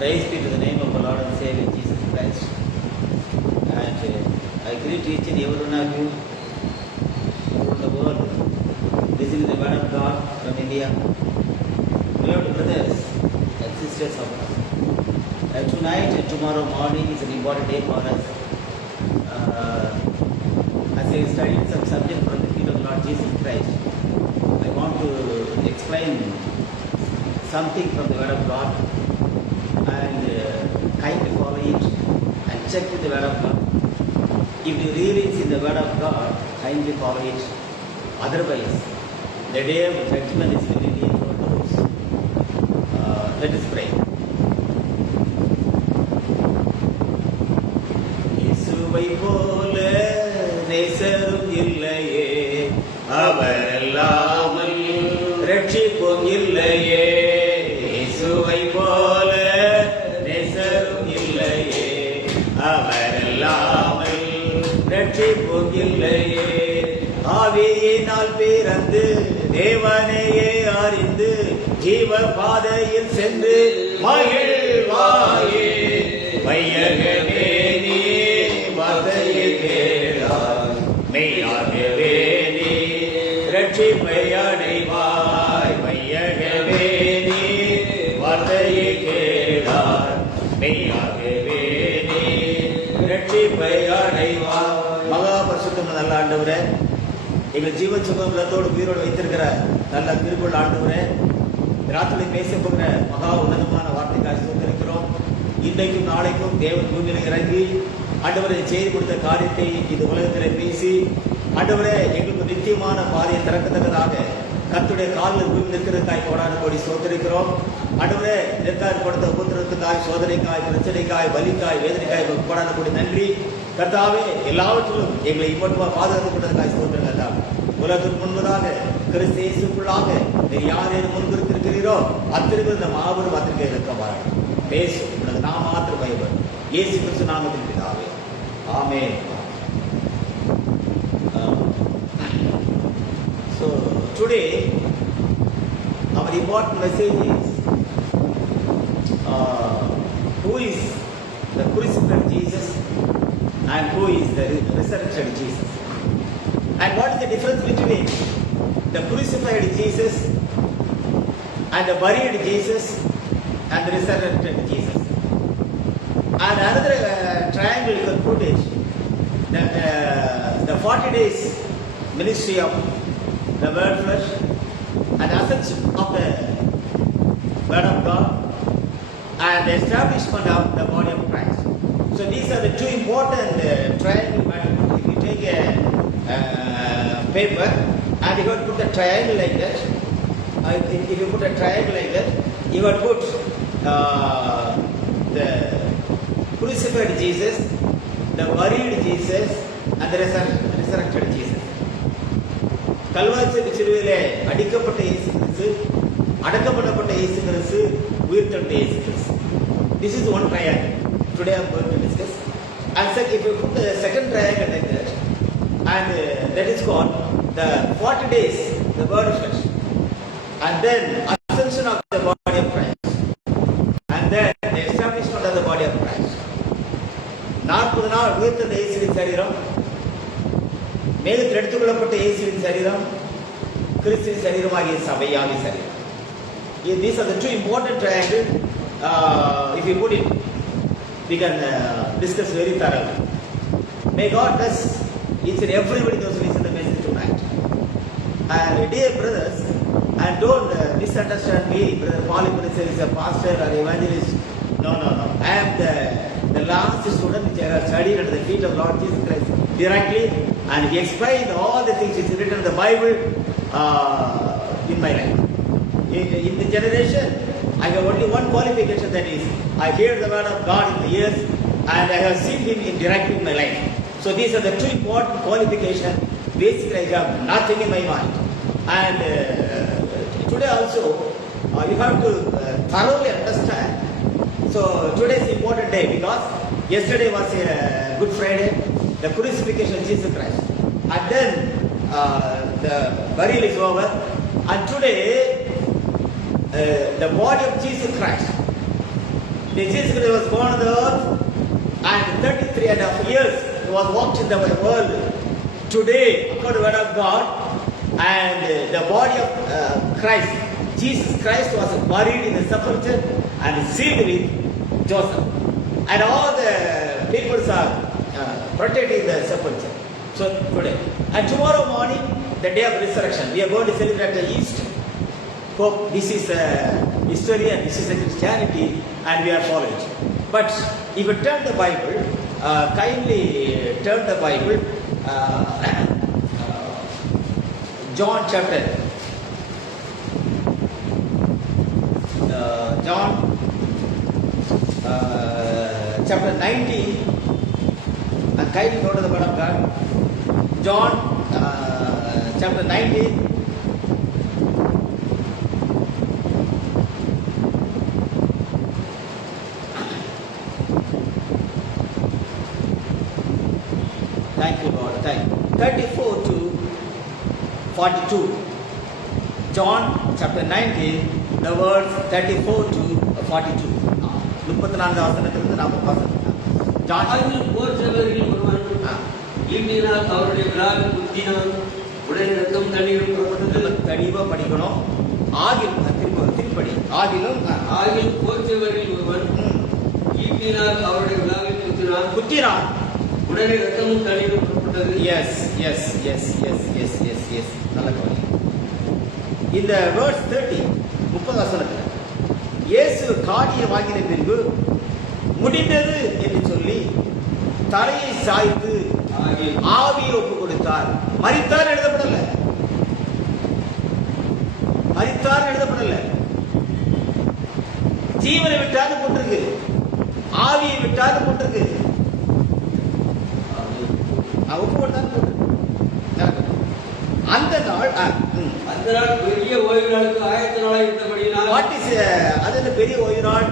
Praise be to the name of our Lord and Savior Jesus Christ. And I greet each and every one of you from the world. This is the word of God from India. Beloved brothers and sisters of us. Tonight and tomorrow morning is an important day for us. As I studied some subject from the feet of the Lord Jesus Christ, I want to explain something from the word of God and kindly follow it and check with the word of God. If you really see the word of God, kindly follow it. Otherwise, the day of judgment is very near for those. Let us pray. இயேசுவை போல நேசரும் இல்லையே, அவரல்லாமல் ரட்சிப்பும் இல்லையே. இயேசுவை போல நேசரும் இல்லையே, அவரல்லாமல் ரட்சிப்பும் இல்லையே. ஆவியினால் பிறந்து தேவனையே அறிந்து ஜீவ பாதையில் சென்று மகிழ்வாயே. வையகமே நீ வார்த்தையை கேளாய், மெய்யாகவே நீ ரட்சிப்பை அடைவாய். வையகமே நீ வார்த்தையை கேளாய், மெய்யாகவே நீ ரட்சிப்பை அடைவாய். மகா பரிசுத்தமுள்ள நல்ல ஆண்டவரே, எங்கள் ஜீவன் சுகத்தோடு உயிரோடு வைத்திருக்கிற நல்ல திருக்குள் ஆண்டவரே, ராத்திரி பேச போகிற மகா உன்னதமான வார்த்தைக்காக சொல்லிருக்கிறோம். இன்றைக்கும் நாளைக்கும் தேவன் பூமியில் இறங்கி ஆண்டவரை செய்து கொடுத்த காரியத்தை இந்த உலகத்தில் பேசி ஆண்டவரே எங்களுக்கு நிச்சயமான பாதையை திறக்கத்தக்கதாக கர்த்தருடைய காலில் பூமி நிற்கிறதுக்காய் கோடான கோடி சோதரிக்கிறோம். ஆண்டவரே இதற்காக கொடுத்த உபத்திரத்துக்காய், சோதனைக்காய், பிரச்சனைக்காய், வலிக்காய், வேதனைக்காய் கோடான கோடி நன்றி. கர்த்தாவே எல்லாவற்றிலும் எங்களை இப்பட்டுமா பாதுகாத்துக் கொண்டதற்காக சோதனை கர்த்தாவே. உலகத்துக்கு முன்பதாக கிறிஸ்து இயேசுக்குள்ளாக நீர் யாரேனும் முன்பிருக்கிறீரோ அத்திற்கு இந்த மாபெரும் அத்திரிகை இருக்க பாருங்க. பேசும் உனக்கு நான் மாத்திரம் பயப்படும். இயேசு கிறிஸ்து நாமத்தின் பிதாவே, ஆமென். So today our important message is who is the crucified Jesus and who is the resurrected Jesus, and what is the difference between the crucified Jesus and the buried Jesus and the resurrected Jesus. And another triangle you can put it, the 40 days ministry of the word flesh and ascension of the word of God and the establishment of the body of Christ. So these are the two important triangle. If you take a paper and you want to put the triangle like that, if you put a triangle like that, you will put the crucified Jesus, the buried Jesus and the resurrected Jesus. Kalvari சிலுவையிலே அடிக்கப்பட்ட இயேசு கிறிஸ்து, அடக்கப்படப்பட்ட இயேசு கிறிஸ்து, உயிர்த்தெழுந்த இயேசு கிறிஸ்து. This is one triangle. Today I am going to discuss. And so if you put the second triangle like that, and that is called the 40 days, the word of flesh, and then ascension of the body of Christ, and then the establishment of the body of Christ. 40 நாள் உயிர்த்தெழுந்த இயேசுவின் சரீரம், மேகத்தில் எடுத்துக்கொள்ளப்பட்ட இயேசுவின் சரீரம், கிறிஸ்துவின் சரீரமாகிய சபையாகிய சரீரம். These are the two important triangles. If you put it, we can discuss very thoroughly. May God bless each and everybody those who listen to the message tonight. And dear brothers, and don't misunderstand me, Brother Paul is a pastor or evangelist. No. I am the last student which I have studied at the feet of Lord Jesus Christ directly, and he explained all the things which is written in the Bible in my life. In the generation, I have only one qualification, that is, I hear the word of God in the ears and I have seen him directly in my life. So these are the two important qualifications. Basically, I have nothing in my mind. And today also, you have to thoroughly understand. So today is an important day because yesterday was Good Friday, the crucifixion of Jesus Christ. And then the burial is over. And today, the body of Jesus Christ Jesus Christ was born on the earth and 33.5 years he was walked in the world. Today, according to the word of God, and the body of Christ, Jesus Christ was buried in the sepulchre and sealed with Joseph. And all the peoples are protecting the sepulchre. So today. And tomorrow morning, the day of resurrection, we are going to celebrate the Easter. Hope this is history and this is a Christianity and we are following. But if you turn the Bible, kindly turn the Bible, John chapter chapter 19, and kindly go to the word of God. John chapter 19. Thank you, Lord. Thank you. 34 to 42. John chapter 19, the words 34 to 42. 34 வசனத்திலிருந்து நாம் வாசிக்கலாம். John போர்ச்சவரில் ஒருவன் ஈட்டினால் அவருடைய விழாவில் குத்தினான். உடனே ரத்தம் தண்ணீரும் புறப்பட்டது. தெளிவா படிக்கணும். திருப்படி ஆகிலும் போர்ச்சவரில் ஒருவன் ஈட்டினால் அவருடைய விழாவில் குத்தினான். உடனே ரத்தமும் தண்ணீரும் புறப்பட்டது. எஸ் நல்ல கவனி. இந்த வேர்ஸ் 30 வசனத்தில் இயேசு காடியை வாங்கின பின்பு முடிந்தது என்று சொல்லி தலையை சாய்த்து ஆவியை ஒப்பு கொடுத்தார். மரித்தார் எழுதப்படல. ஜீவனை விட்டாரு போட்டிருக்கு, ஆவியை விட்டாரு போட்டிருக்கு, ஒப்பு கொடுத்தாரு போட்டிருக்கு. அந்த நாள் பெரிய ஓய்வு நாளுக்கு ஆயத்த நாளாக இருந்தபடியினால் வாட் இஸ் அது பெரிய ஓய்வு நாள்?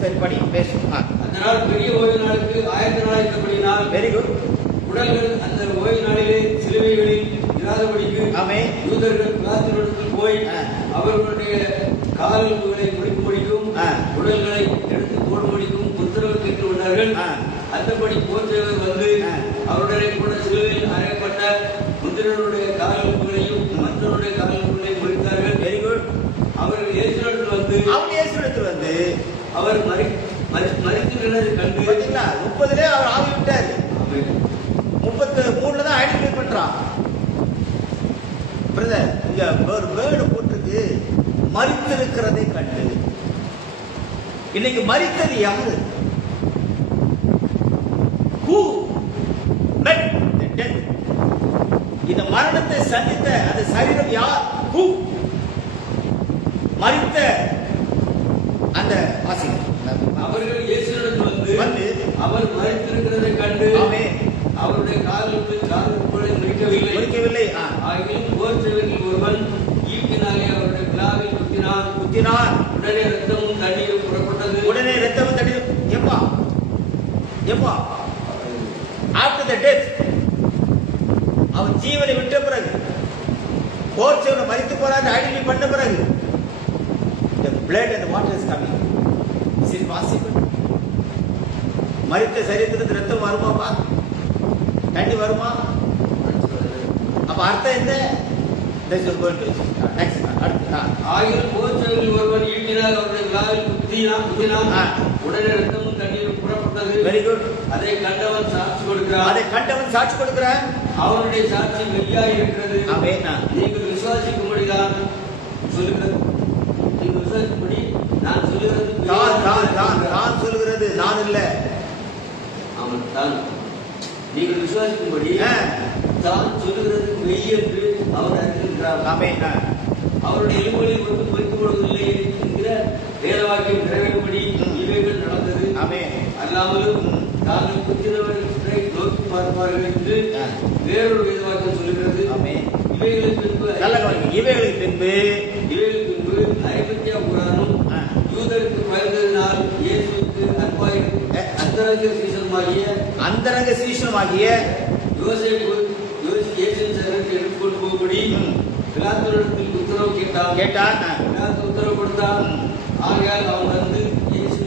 சரி படி பேசும். அந்த நாள் பெரிய ஓய்வு நாளுக்கு ஆயத்த நாளாக இருந்தபடியினால் வெரி குட். உடல்கள் அந்த ஓய்வு நாளிலே சிலுவைகளில் இராதபடிக்கு யூதர்கள் பிலாத்தினிடத்தில் போய் அவர்களுடைய கால்களை முடிக்கும்படிக்கும் உடல்களை எடுத்து போடும்படிக்கும் உத்தரவு கேட்டு வந்தார்கள். அந்தபடி போன்றவர் வந்து அவருடைய கூட சிலுவையில் அறையப்பட்ட முந்திரனுடைய கால்களையும் மற்றவருடைய கால்களையும் முடித்தார்கள். Very good. அவர்கள் இயேசுவிடத்தில் வந்து அவர் மரித்திருக்கிறதை கண்டு 30 அவர் ஆவி விட்டார். 33 தான் ஐடென்டிஃபை பண்றான். பிரதர் இங்க ஒரு வேர்டு போட்டிருக்கு, மரித்திருக்கிறதை கண்டு. இன்னைக்கு மரித்தது யாரு? Who met the death? இந்த மரணத்தை சந்தித்த அந்த சரீரம் யார்? Who? மரித்த அந்த வாசிங்க. அவர்கள் இயேசுவிடத்தில் வந்து அவர் மரித்திருக்கிறதை கண்டு அவருடைய கால்களை முடிக்கவில்லை. ஆகிலும் போர்ச்சவரில் ஒருவன் ஈட்டினாலே அவருடைய விழாவில் குத்தினான். உடனே ரத்தமும் தண்ணீரும் புறப்பட்டது. எப்பா ஆஃப்டர் த டெத், அவன் ஜீவனை விட்ட பிறகு, போர்ச்சவனை மரித்து போறாரு ஐடென்டிஃபை பண்ண பிறகு, the blood and water is coming. Is it possible? மரித்த சரீரத்திலிருந்து ரத்தம் வருமாப்பா? தண்ணி வருமா? அப்ப அர்த்தம் என்ன? ஆகிலும் போர்ச்சவரில் ஒருவன் ஈட்டினால் அவருடைய விழாவில் குத்தினான். உடனே ரத்தமும் தண்ணீரும் புறப்பட்டது. Very good. அதை கண்டவன் சாட்சி கொடுக்கிறான். அவனுடைய சாட்சி மெய்யாய் இருக்கிறது. நீங்கள் விசுவாசிக்கும்படிதான் சொல்லுகிறது. நீங்கள் விசுவாசிக்கும்படி நான் சொல்லுகிறது நான் சொல்லுகிறது நான் இல்ல. அவன் தான். நீங்கள் விசுவாசிக்கும்படி தான் சொல்லுகிறது மெய் என்று அவர் அறிந்திருக்கிறார். அவருடைய எலும்புகளில் ஒன்று பொறிக்கப்படுவதில்லை என்கிற வேதவாக்கியம் நிறைவேறும்படி இவைகள் நடந்தது. அல்லாமலும் தாங்கள் குத்தினவர்களை நோக்கி பார்ப்பார்கள் என்று வேறொரு வேதவாக்கியம் சொல்லுகிறது. இவைகளுக்கு பின்பு ஐபத்தியா புராணம் யூதருக்கு பயந்ததினால் இயேசுவுக்கு அந்தரங்க சீசனமாகிய யோசேப்பு இயேசுவின் சரீரத்தை எடுத்துக்கொண்டு போகும்படி பிலாத்தினிடத்தில் உத்தரவு கேட்டான். பிலாத்து உத்தரவு கொடுத்தான். ஆகையால் அவன் வந்து இயேசு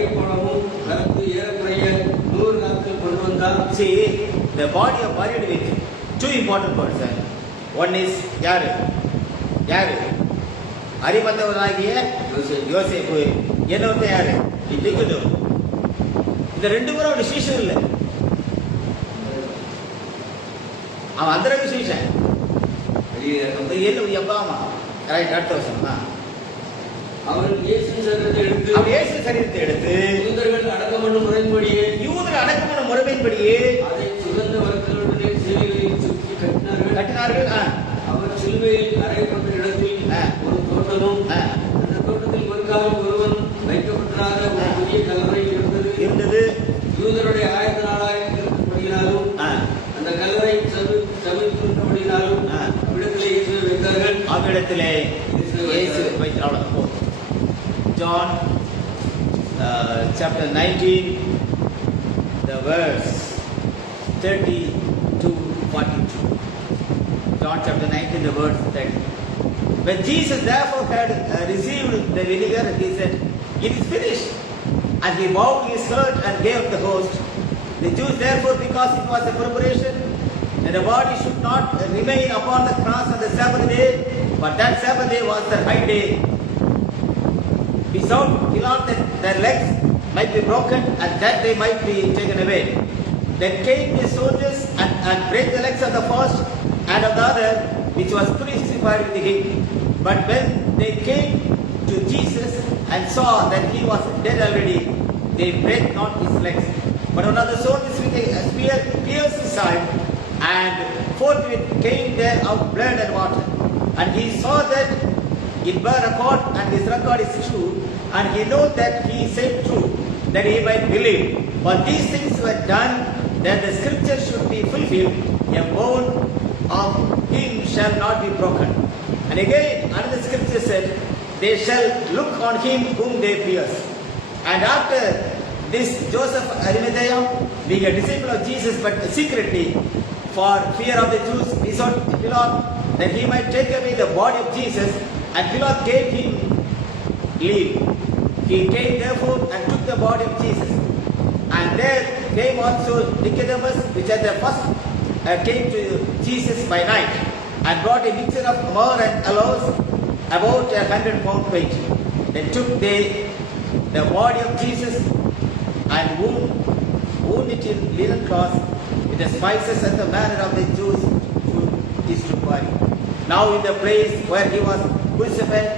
கரைப்பணமும் கலந்து ஏறக்குறைய 100 நாட்கள் கொண்டு வந்தான். See, the body of buried with two important person. One is யாரு அறிமந்தவனாகிய யோசேப்பு, இன்னொருத்தன் யாரு நிக்கோதேமு. இந்த ரெண்டு பேரும் அவனுடைய சீஷன் இல்லை, அவன் அந்த சீஷன் என்ன எப்பாமா கரெக்ட். அடுத்த வருஷம் அவர்கள் இயேசுவின் சரீரத்தை எடுத்து யூதர்கள் அடக்கம் பண்ணும் முறைமையின்படியே அதை சுகந்த வர்க்கங்களுடனே சிலுவையில் சுற்றி கட்டினார்கள். அவர் சிலுவையில் அறையப்பட்ட இடத்தில் ஒரு தோட்டமும், அந்த தோட்டத்தில் ஒரு காலம் ஒருவன் வைக்கப்பட்டதாக ஒரு புதிய கல்லறை இருந்தது. யூதருடைய ஆயத்த நாளாக இருந்தபடியினாலும் அந்த கல்லறை சமைத்திருந்தபடியினாலும் அவ்விடத்திலே இயேசுவை வைத்தார்கள். அவ்விடத்திலே இயேசு வைத்தார்கள். John chapter 19, the verse 30 to 42. John chapter 19, the verse 30. When Jesus therefore had received the vinegar, he said, "It is finished." And he bowed his head and gave up the ghost. The Jews therefore, because it was a preparation, that the body should not remain upon the cross on the Sabbath day, but that Sabbath day was the high day, besought Pilate that their legs might be broken and that they might be taken away. Then came the soldiers and brake the legs of the first and of the other, which was crucified with him. But when they came to Jesus and saw that he was dead already, they brake not his legs. But one of the soldiers with a spear pierced his side, and forthwith came there out blood and water. And he saw that it bare record, and his record is true, and he know that he said true, that he might believe. But these things were done, that the scripture should be fulfilled, a bone of him shall not be broken. And again another scripture said, they shall look on him whom they pierced. And after this Joseph Arimathea, being a disciple of Jesus but secretly for fear of the Jews, besought Pilate that he might take away the body of Jesus, and Pilate gave him leave. He came therefore and took the body of Jesus. And there came also Nicodemus, which at the first came to Jesus by night, and brought a mixture of myrrh and aloes, about 100 pound weight. Then took they the body of Jesus and wound it in linen cloth with the spices and the manner of the Jews is to bury. Now in the place where he was crucified,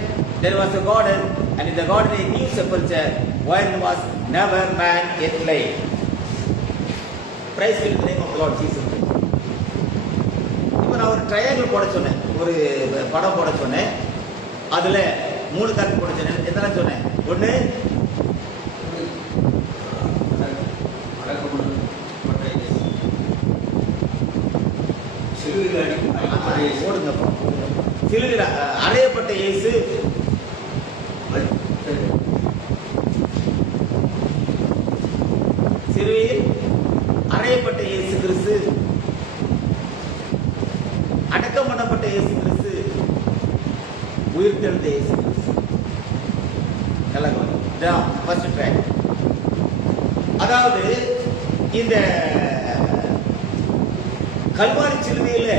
there was a garden, and in the garden a new sepulchre, wherein was never man yet laid. Praise be to the name of the Lord Jesus Christ. இப்போ நான் ஒரு triangle போட சொன்னேன், ஒரு படம் போட சொன்னேன், அதில் 3 கருத்து போட சொன்னேன். எதெல்லாம் சொன்னேன்? ஒன்று போடுங்க, சிலுவையில் அறையப்பட்ட இயேசு, சிலுவையில் அறையப்பட்ட இயேசு கிறிஸ்து, அடக்கம் பண்ணப்பட்ட இயேசு கிறிஸ்து, உயிர்த்தெழுந்த இயேசு கிறிஸ்து. எல்லாம் ஃபர்ஸ்ட் ட்ராக். அதாவது இந்த கல்வாரி சிலுவையில்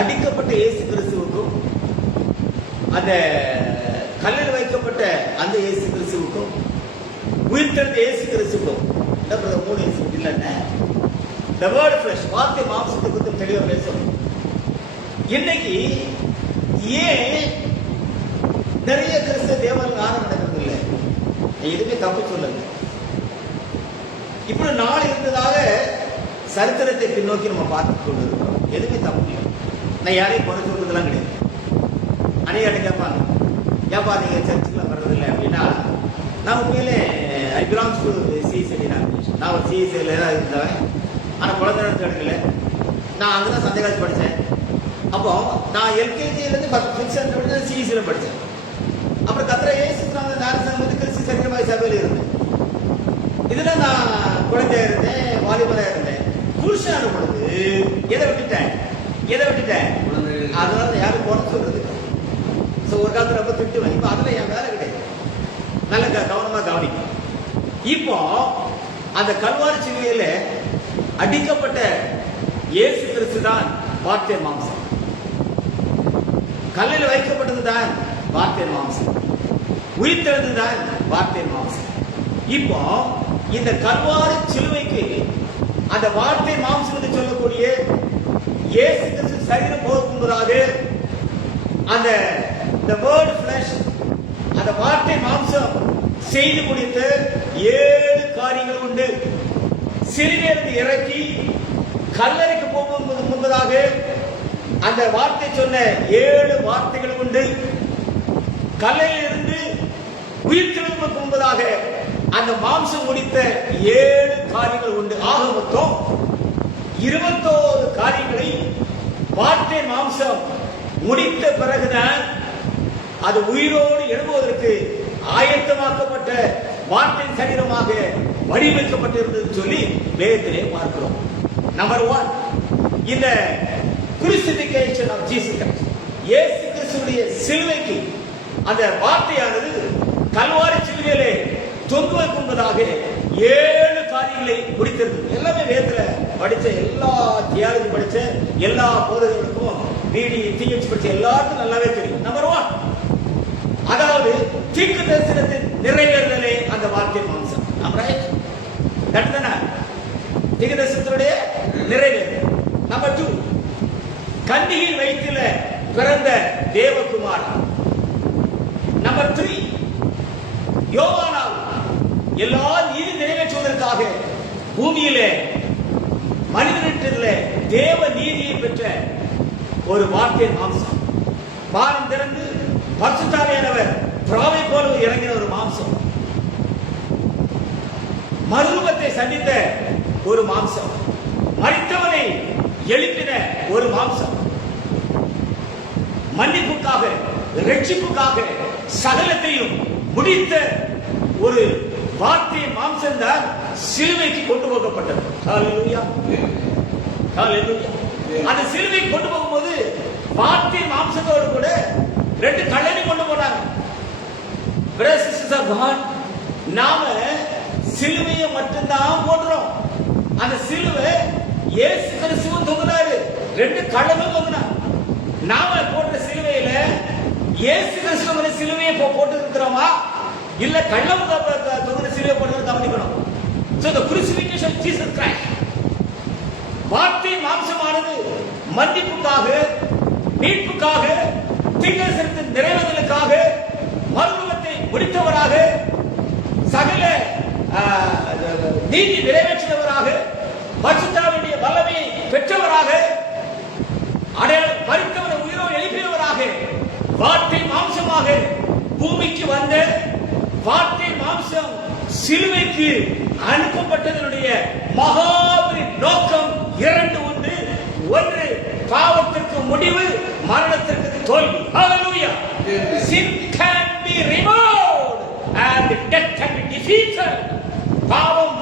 அடிக்கப்பட்ட இயேசு கிறிஸ்துவுக்கும் அந்த கல்லில் வைக்கப்பட்ட அந்த இயேசு கிறிஸ்துவுக்கும் உயிர்த்தெழுந்த இயேசு கிறிஸ்துவுக்கும் 3 இயேசு இல்லைன்னா the word flesh, வார்த்தை மாம்சத்தை குறித்து தெளிவாக பேசணும். இன்னைக்கு ஏன் நிறைய கிறிஸ்தவ தேவர்கள் ஆரம் நடக்கிறது இல்லை? எதுவுமே தப்பு சொல்லல. இப்படி நாள் இருந்ததாக சரித்திரத்தை பின்னோக்கி நம்ம பார்த்து கொண்டு இருக்கிறோம். எதுவுமே தப்பு இல்லை. நான் யாரையும் குறை சொல்றதுலாம் கிடையாது. அனைவரை கேட்பாங்க, ஏப்பா நீங்கள் சர்ச்சுக்குலாம் வர்றதில்லை அப்படின்னா, நான் உண்மையிலே ஐ பிலாங்ஸ் டு சிஎஸ்ஐ. நான் ஒரு சிஎஸ்ஐயில் தான் இருந்தவன். ஆனால் குழந்தை எடுக்கல. நான் அங்கே தான் சந்தேகாசி படித்தேன். அப்போ நான் எல்கேஜியிலேருந்து 5th ஸ்டாண்டர்ட் சிஎஸ்சியில் படித்தேன். அப்புறம் கத்திர ஏசுனாங்க ஞானசங்கத்துக்கு கிறிஸ்து சத்தியமாய் சபையில் இருந்தேன். இதில் நான் குழந்தையா இருந்தேன், வாலிபராக இருந்தேன். புருஷான பொழுது எதை விட்டுட்டேன்? அதனால யாரும் போன சொல்றது. ஸோ ஒரு காலத்தில் ரொம்ப திட்டுவேன். இப்போ அதில் என் வேலை கிடையாது. நல்ல கவனமாக கவனிக்கும். இப்போ அந்த கல்வாரி சிலுவையில அடிக்கப்பட்ட இயேசு கிறிஸ்து தான் வார்த்தை மாம்சம். கல்லில் வைக்கப்பட்டது தான் வார்த்தை மாம்சம். உயிர்த்தெழுந்தது தான் வார்த்தை மாம்சம். இப்போ இந்த கல்வாரி சிலுவைக்கு அந்த வார்த்தை மாம்சம் என்று சொல்லக்கூடிய இயேசு கிறிஸ்து சரீரம் போகும்போதாக அந்த the word flesh, அந்த வார்த்தை மாம்சம் செய்து முடித்த 7 காரியங்கள் உண்டு. சிலுவையிலிருந்து இறக்கி கல்லறைக்கு போகும்போது முன்பதாக அந்த வார்த்தை சொன்ன 7 வார்த்தைகள் உண்டு. கல்லையில் இருந்து உயிர்த்தெழுவதற்கு முன்பதாக அந்த மாம்சம் முடித்த 7 காரியங்கள் உண்டு. ஆக மொத்தம் 21 காரியங்களை வார்த்தை மாம்சம் முடித்த பிறகுதான் அது உயிரோடு எழுப்புவதற்கு ஆயத்தமாக்கப்பட்ட வார்த்தை சரீரமாக வடிவமைக்கப்பட்டிருந்தது சொல்லி வேதத்திலே பார்க்கிறோம். நம்பர் 1, இந்த crucifixion of Jesus Christ, இயேசு கிறிஸ்துவுடைய சிலுவைக்கு அந்த வார்த்தையானது கல்வாரி சிலுவையிலே தொங்குவதற்கு முன்பதாக 7 காரியங்களை முடித்திருந்தது. எல்லாமே வேதத்துல படிச்ச எல்லா தியாலஜி படிச்ச எல்லா போதகர்களுக்கும் பிடி டிஎச் படிச்ச எல்லாருக்கும் நல்லாவே தெரியும். நம்பர் 1, அதாவது தீர்க்க தரிசனத்தின் நிறைவேறுதலே அந்த வார்த்தை மாம்சம். தீர்க்க தரிசனத்தினுடைய நிறைவேறுதல். நம்பர் 2, கன்னிகையின் வயிற்றில பிறந்த தேவகுமார். நம்பர் 3, யோவானால் எல்லா நீதி நிறைவேற்றுவதற்காக பூமியிலே மனிதனிடத்திலே தேவ நீதியை பெற்ற ஒரு வார்த்தை மாம்சம். வானம் திறந்து பரிசுத்தாவியானவர் பிராவை போல இறங்கின ஒரு மாம்சம். மறுரூபத்தை சந்தித்த ஒரு மாம்சம். மரித்தவனை எழுப்பின ஒரு மாம்சம். மன்னிப்புக்காக ரட்சிப்புக்காக சகலத்தையும் முடித்த ஒரு வார்த்தை மாம்சம் தான் சிலுவைக்கு கொண்டு போகப்பட்டது. ஹல்லேலூயா, ஹல்லேலூயா. அந்த சிலுவைக்கு கொண்டு போகும்போது வார்த்தை மாம்சத்தோடு கூட 2 கல்லணை கொண்டு போனாங்க. நாம சிலுவையை மட்டும்தான் போடுறோம். அந்த சிலுவை இயேசு கிறிஸ்துவும் தொங்குனாரு, 2 கல்லனும் தொங்குனார். நாம போடுற சிலுவையில இயேசு கிறிஸ்துவின் சிலுவையை போட்டு இருக்கிறோமா இல்ல கள்ளம் தொங்குற சிலுவை போட்டு கவனிக்கணும். So the crucifixion of Jesus Christ, வார்த்தை மாம்சமானது மன்னிப்புக்காக, மீட்புக்காக, தீர்க்கதரிசனத்தின் நிறைவேறுதலுக்காக, மறுரூபத்தை முடித்தவராக, சகல நீதி நிறைவேற்றினவராக, பரிசுத்தாவினுடைய வல்லமையை பெற்றவராக, மரித்தவரை உயிரோடு எழுப்பினவராக, வார்த்தை மாம்சமாக பூமிக்கு வந்த வார்த்தை மாம்சம் சிலுவைக்கு அனுப்பப்பட்டதனுடைய மகாபெரும் நோக்கம் 2 உண்டு. 1, பாவத்திற்கு முடிவு, மரணத்திற்கு தோல்வி. Hallelujah. Sin can be removed and death can be defeated. பாவம்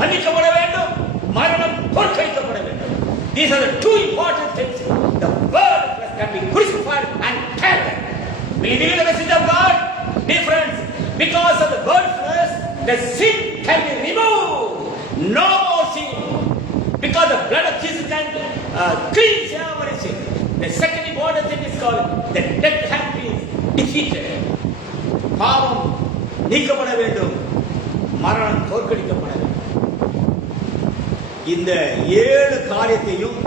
மன்னிக்கப்பட வேண்டும், மரணம் தோற்கடிக்கப்பட வேண்டும். These are the 2 important things. The word can be crucified and killed. Believing the message of God, difference. Because of the word first, the sin can be removed. No more sin. Because the blood of Jesus can cleanse every sin. The second important thing is called the death has been defeated. பாவம் நீக்கப்பட வேண்டும், மரணம் தோற்கடிக்கப்பட வேண்டும். இந்த 7 காரியத்தையும்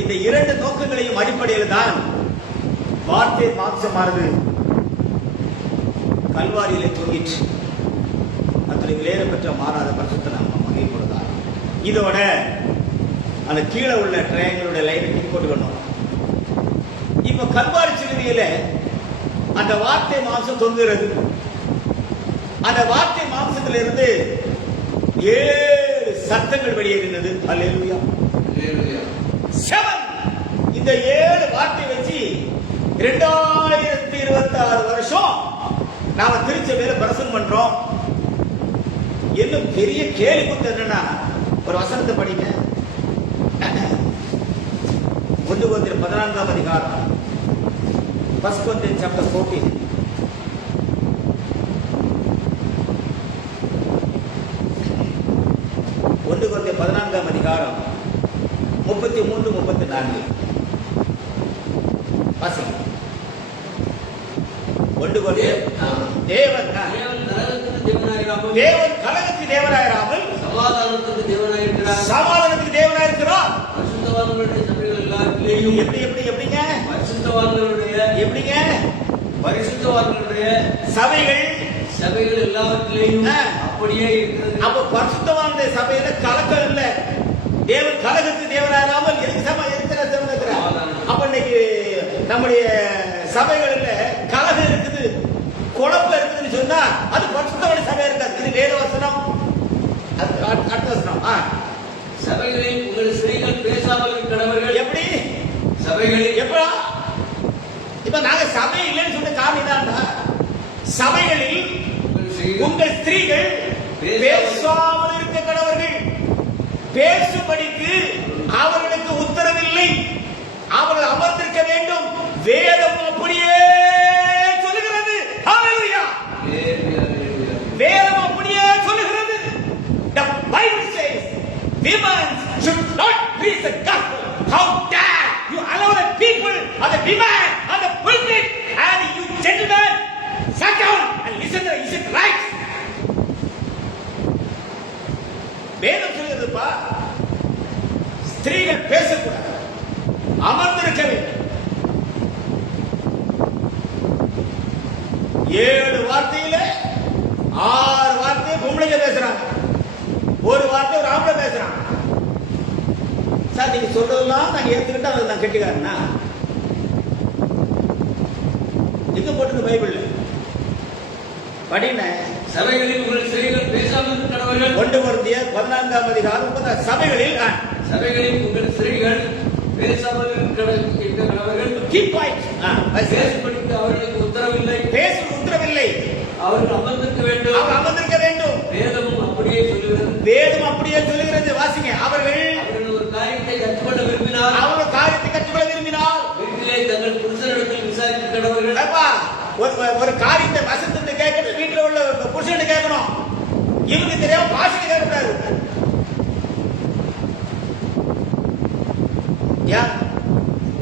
இந்த 2 நோக்கங்களையும் அடிப்படையில் தான் வார்த்தை மாம்சமானது கல்வாரியிலே தொங்கிற்று. அதில் விலையேற பெற்ற மாறாத பரிசுத்த நாமம் மகிமைப்படுதார். இதோட அந்த கீழே உள்ள ட்ரையாங்கிளோட லைனை கிளிக் போட்டுக்கணும். இப்ப கல்வாரி சிலுவையில அந்த வார்த்தை மாம்சம் தொங்குகிறது. அந்த வார்த்தை மாம்சத்திலிருந்து 7 சத்தங்கள் வெளியேறினது. அல்லேலூயா, 7. இந்த 7 வார்த்தை வச்சு 2026 வருஷம் நாம திருச்சபையில பிரசங்கம் பண்றோம். இன்னும் பெரிய கேள்வி குத்து என்னன்னா, ஒரு வசனத்தை படிங்க. 1 Corinthians 14ஆம் அதிகாரம், 1 Corinthians chapter 14. ஒன்று கொரிந்தியர் 14ஆம் அதிகாரம் 33, 34 வாசிங்க. ஒன்று கொரிந்தியர் தேவன் கலகத்துக்கு தேவனாயிராமல் சமாதானத்துக்கு தேவனாயிருக்கிறார். சமாதானத்துக்கு தேவனாயிருக்கிறார். பரிசுத்தவான்களுடைய சபைகள் எல்லாத்திலேயும் எப்படிங்க எப்படிங்க பரிசுத்தவான்களுடைய சபைகள் எல்லாவற்றிலேயும் அப்படியே இருக்கிறது. அப்ப பரிசுத்தவானுடைய சபையில கலக்கம் இல்ல. தேவன் கலகத்துக்கு தேவனாயிராமல் எதுக்கு சபை இருக்கிறார். அப்ப இன்னைக்கு நம்முடைய சபைகளில் கலகம் இருக்குது, குழப்பம் இருக்குதுன்னு சொன்னா அது பரிசுத்தவானுடைய சபையா இருக்காது. இது வேத வசனம். அடுத்த வசனம். சபைகளில் உங்கள் ஸ்திரீகள் பேசாமல் இருக்கிறவர்கள். எப்படி சபைகளில் எப்படா? இப்ப நாங்க சபை இல்லைன்னு சொன்ன காரணம் தான். சபைகளில் உங்கள் ஸ்திரீகள் பேசாமல் இருக்க கடவர்கள். பேசும்படிக்கு அவர்களுக்கு உத்தரவில்லை, அவர்கள் அமர்ந்திருக்க வேண்டும். வேதம் அப்படியே சொல்லுகிறது. ஹalleluya. வேதம் அப்படியே சொல்லுகிறது. The Bible says women should not preach the gospel. How dare you allow the people or the women on the pulpit and you gentlemen sit down and listen to is it right? வேதம் சொல்லுதுப்பா, ஸ்திரீகள் பேசக்கூடாது, அமர்ந்திருக்க வேண்டும். 7 வார்த்தையில 6 வார்த்தையை பொம்பளைங்க பேசுறாங்க, ஒரு வார்த்தை ஒரு ஆம்பளை பேசுறான். சார் நீங்க சொல்றதெல்லாம் நாங்க ஏத்துக்கிட்டா அதை நான் கெட்டிக்காரனா? எங்க போட்டு பைபிள்ல படின சபைகளில் உங்கள் ஸ்திரீகள் பேசாமல் இருக்கிறவர்கள். 1 கொரிந்தியர் 14ஆம் அதிகாரம் சபைகளில் உங்கள் ஸ்திரீகள் பேசாமல் இருக்கிறவர்கள். Keep quiet. பேசும்படிக்கு அவர்களுக்கு உத்தரவில்லை, பேச உத்தரவில்லை, அவர்கள் அமர்ந்திருக்க வேண்டும். அவர் அமர்ந்திருக்க வேண்டும். வேதமும் அப்படியே சொல்லுகிறது. வேதம் அப்படியே சொல்லுகிறது. வாசிங்க. அவர்கள் ஒரு காரியத்தை கற்றுக்கொள்ள விரும்பினால், அவர்கள் காரியத்தை கற்றுக்கொள்ள விரும்பினால் வீட்டிலே தங்கள் புருஷனிடத்தில் விசாரிக்க கடவர்கள். அப்பா ஒரு காரியத்தை வசனத்தை கேட்கணும், வீட்டுல உள்ள புருஷன் கேட்கணும். இவனுக்கு தெரியாம பாஷை கேட்கக்கூடாது.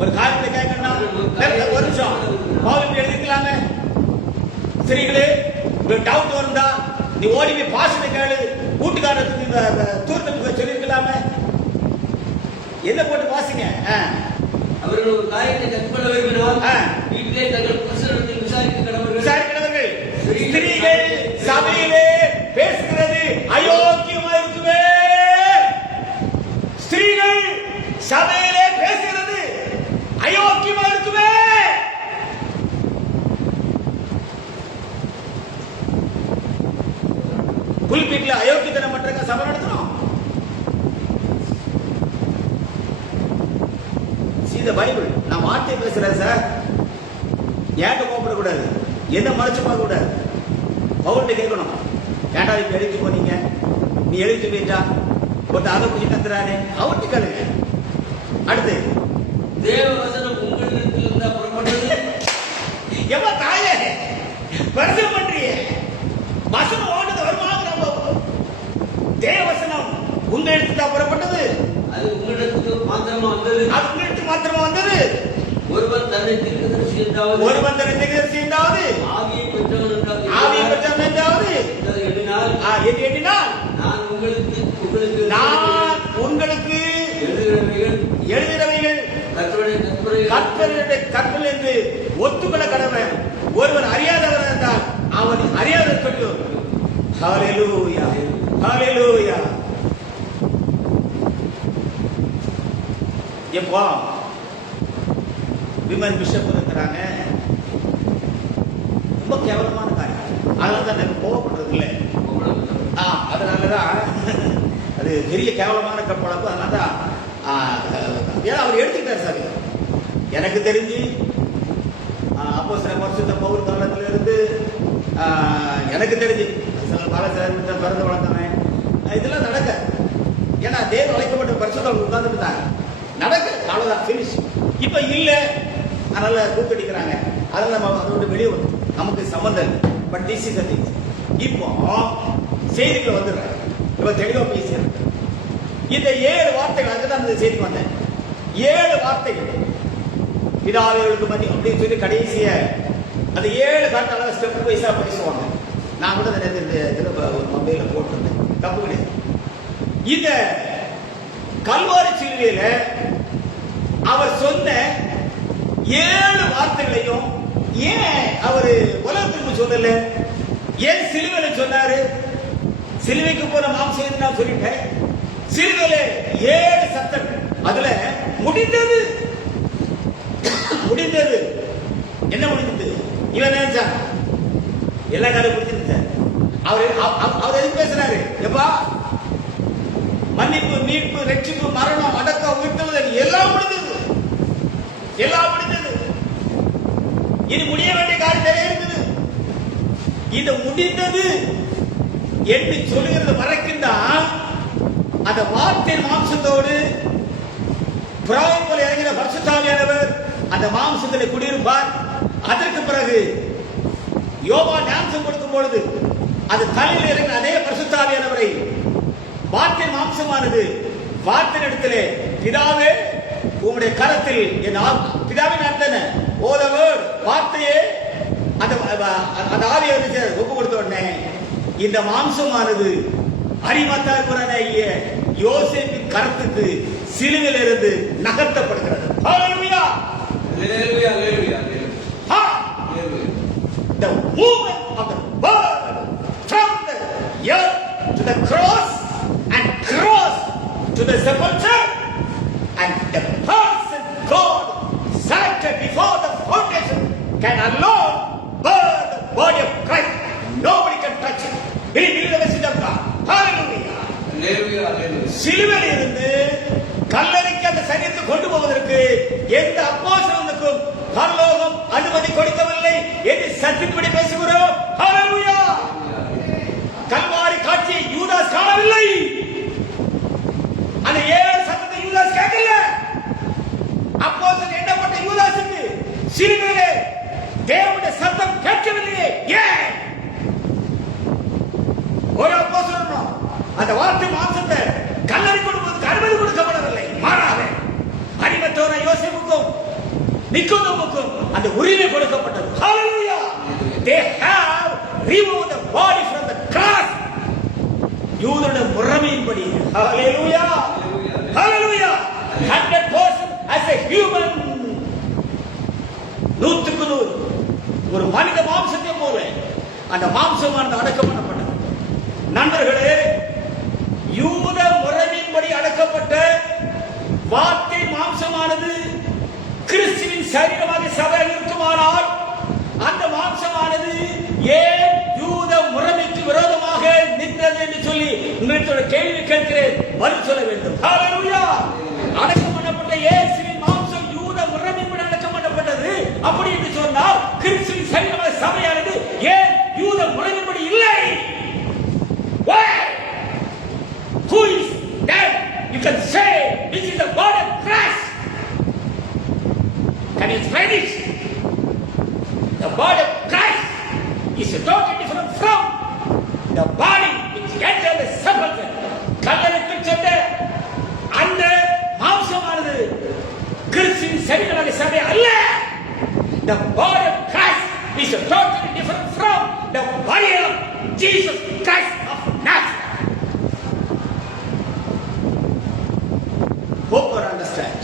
ஒரு காரியத்தை கேட்கணும், ஒரு நிமிஷம் பவுல் எழுதிக்கலாமே. ஸ்திரீகளே டவுட் வந்தா நீ ஓடி போய் பாஷனை கேளு, கூட்டுக்காரத்துக்கு தூரத்துக்கு சொல்லிருக்கலாமே. என்ன போட்டு வாசிங்க. அவர்கள் ஒரு காரியத்தை கற்றுக்கொள்ள விரும்பினால் வீட்டிலே தங்கள் புருஷனிடத்தில் விசாரிக்க கடவர்கள். ஸ்திரீகள் சபையிலே பேசுகிறது அயோக்கியமா இருக்குமே. ஸ்திரீகள் சபையிலே பேசுகிறது அயோக்கியமா இருக்குமே. புல்பீட்ல அயோக்கியத்தனம் பண்றங்க சபை நடத்தணும். இந்த பைபிள் நான் வார்த்தை பேசுறேன் சார், ஏன்ட்ட கோபப்படக்கூடாது, என்ன மறைச்சு பார்க்க கூடாது. பவுல்கிட்ட கேட்கணும், ஏன்டா இப்ப எழுதி போனீங்க, நீ எழுதி போயிட்டா ஒருத்த அதை பிடிச்சி கத்துறானே, அவர்கிட்ட கேளுங்க. அடுத்து தேவ வசனம் உங்களிடத்தில் இருந்தா புறப்பட்டது. எவ்வளோ தாயே வருஷம் பண்றிய வசனம் ஓடுது வருமாக. நம்ம தேவசனம் உங்களிடத்தில் தான் புறப்பட்டது. அது உங்களிடத்துக்கு மாத்திரமா வந்தது. அது உங்களுக்கு மாத்திரமா வந்தது. ஒருவன் தன்னை தீர்க்கதரிசி என்றாவது ஆவியை பெற்றவன் என்றாவது எண்ணினால் நான் உங்களுக்கு எழுதினவைகள் கர்த்தருடைய கற்பனை என்று ஒத்துக்கொள்ள கடமை. ஒருவன் அறியாதவர் என்றால் அவன் அறியாத சொல்லும். ஹalleluya ஹalleluya. எப்போ விமன் பிஷப் இருக்கிறாங்க, ரொம்ப கேவலமான காரியம். அதனால தான் எனக்கு கோவப்படுறது இல்லை. அதனாலதான் அது பெரிய கேவலமான கற்பழப்பு. அதனாலதான் ஏன்னா அவர் எடுத்துக்கிட்டார் சார். எனக்கு தெரிஞ்சு அப்போஸ்தலர் பரிசுத்த பவுல் காலத்துல இருந்து எனக்கு தெரிஞ்சு பாலசார பிறந்து வளர்த்தவன் இதெல்லாம் நடக்க. ஏன்னா தேவ அழைக்கப்பட்ட பரிசுத்தம் உட்கார்ந்துட்டாங்க, நடக்க அவ்வளவுதான் பினிஷ். இப்ப இல்ல, அதனால கூத்தடிக்கிறாங்க. அதனால நம்ம அதோட வெளியே வந்து நமக்கு சம்பந்தம் இல்லை. But this is the thing. இப்போ செய்திகளை வந்துடுறாங்க. இப்ப தெளிவா பேசியிருக்கு. இந்த 7 வார்த்தைகள், அதுதான் அந்த செய்தி வந்தேன். 7 வார்த்தைகள் பிதாவைகளுக்கு மதி அப்படின்னு சொல்லி கடைசிய அந்த 7 காட்டாள ஸ்டெப் வைஸா பேசுவாங்க. நான் கூட இந்த இதில் ஒரு மொபைலில் போட்டிருந்தேன், தப்பு கிடையாது. இந்த கல்வாரி சிலுவையில அவர் சொன்ன 7 வார்த்தைகளையும் ஏன் அவர் உலகத்துக்கு சொல்லல? ஏன் சிலுவையில சொன்னாரு? சிலுவைக்கு போன மாம்சம் நான் சொல்லிட்டேன். சிலுவையில 7 சத்தம், அதுல முடிந்தது முடிந்தது. என்ன முடிந்தது? இவன் நினைச்சான் எல்லா காலம் முடிஞ்சிருந்த. அவர் எதுக்கு பேசுறாரு? எப்பா மன்னிப்பு, மீட்பு, ரட்சிப்பு, மரணம், அடக்கம், உயிர்த்தெழுதல் எல்லாம் முடிந்தது, எல்லாம் முடிந்தது. இது முடிய வேண்டிய காரியம் நிறைய இருக்குது. இது முடிந்தது என்று சொல்லுகிறது வரைக்கும் அந்த வார்த்தை மாம்சத்தோடு புறாவை போல இறங்கிற பரிசுத்தாவியானவர் அந்த மாம்சத்தில் குடியிருப்பார். அதற்கு பிறகு யோவா ஞானம் கொடுக்கும் பொழுது அது தலையில் இறங்கின அதே பரிசுத்தாவியானவரை வார்த்தை மாம்சமானது வார்த்தை இடத்திலே, பிதாவே உங்களுடைய கரத்தில் என் பிதாவின் அர்த்தன ஓதவர் வார்த்தையே அந்த ஆவியை ஒப்பு கொடுத்த உடனே இந்த மாம்சமானது அரிமத்தாக்குறான யோசேப்பின் கரத்துக்கு சிலுவையில் இருந்து நகர்த்தப்படுகிறது. ஹalleluya, ஹalleluya, ஹalleluya. The movement of the word from the earth to the cross and cross to the sepulchre, and the person God selected before the foundation can alone burn the body of Christ. Nobody can touch it. Very little message of God. Hallelujah. Hallelujah, hallelujah. சிலுவையில் இருந்து கல்லறைக்கு அந்த சரீரத்தை கொண்டு போவதற்கு எந்த அப்போஸ்தலனுக்கும் பரலோகம் அனுமதி கொடுக்கவில்லை என்று சத்தியப்படி பேசுகிறோம். ஹalleluya. கல்வாரி காட்சியை யூதாஸ் காணவில்லை. அந்த 7 சத்தத்தை யூதாஸ் கேட்கல. அப்போஸ்தலன் எண்ணப்பட்ட யூதாஸுக்கு சிலுவையிலே தேவனுடைய சத்தம் கேட்கவில்லையே. ஏன்? ஒரு அப்போஸ்தலனும் அந்த வார்த்தை மாம்சத்தை கல்லறை கொடுப்பதற்கு அனுமதி கொடுக்கப்படவில்லை. மாறாக அரிமத்தோன யோசேப்புக்கும் நிக்கோதேமுக்கும் அந்த உரிமை கொடுக்கப்பட்டது. Hallelujah. They have removed the body from the cross. யூதருடைய முறைமையின்படி. Hallelujah. Hallelujah. 100% as a human. 100% ஒரு மனித மாம்சத்தை போல அந்த மாம்சமானது அடக்கம் பண்ணப்பட்டது. நண்பர்களே, யூத முறைமையின்படி அடக்கப்பட்ட வார்த்தை மாம்சமானது கிறிஸ்துவின் சரீரமாக சபையில் இருக்குமானால் அந்த மாம்சமானது ஏன் யூத முறைமைக்கு விரோதமாக நின்றது என்று சொல்லி உங்களோட கேள்வி கேட்கிறேன், பதில் சொல்ல வேண்டும். ஹalleluya. அடக்கம் பண்ணப்பட்ட இயேசுவின் மாம்சம் யூத முறைமையின்படி அடக்கம் பண்ணப்பட்டது. அப்படி என்று சொன்னால் கிறிஸ்துவின் சரீரமாக சபையானது ஏன் யூத முறைமையின்படி இல்லை? Why? Who is that? You can say this is the body of Christ. Can you explain it? The body of Christ is totally different from the body which entered the sepulchre. கல்லறைக்கு சென்ற அந்த மாம்சமானது கிறிஸ்துவின் சரீரமாக சபை அல்ல. The body of Christ is totally different from the body of Jesus Christ of Nazareth. Hope you understand.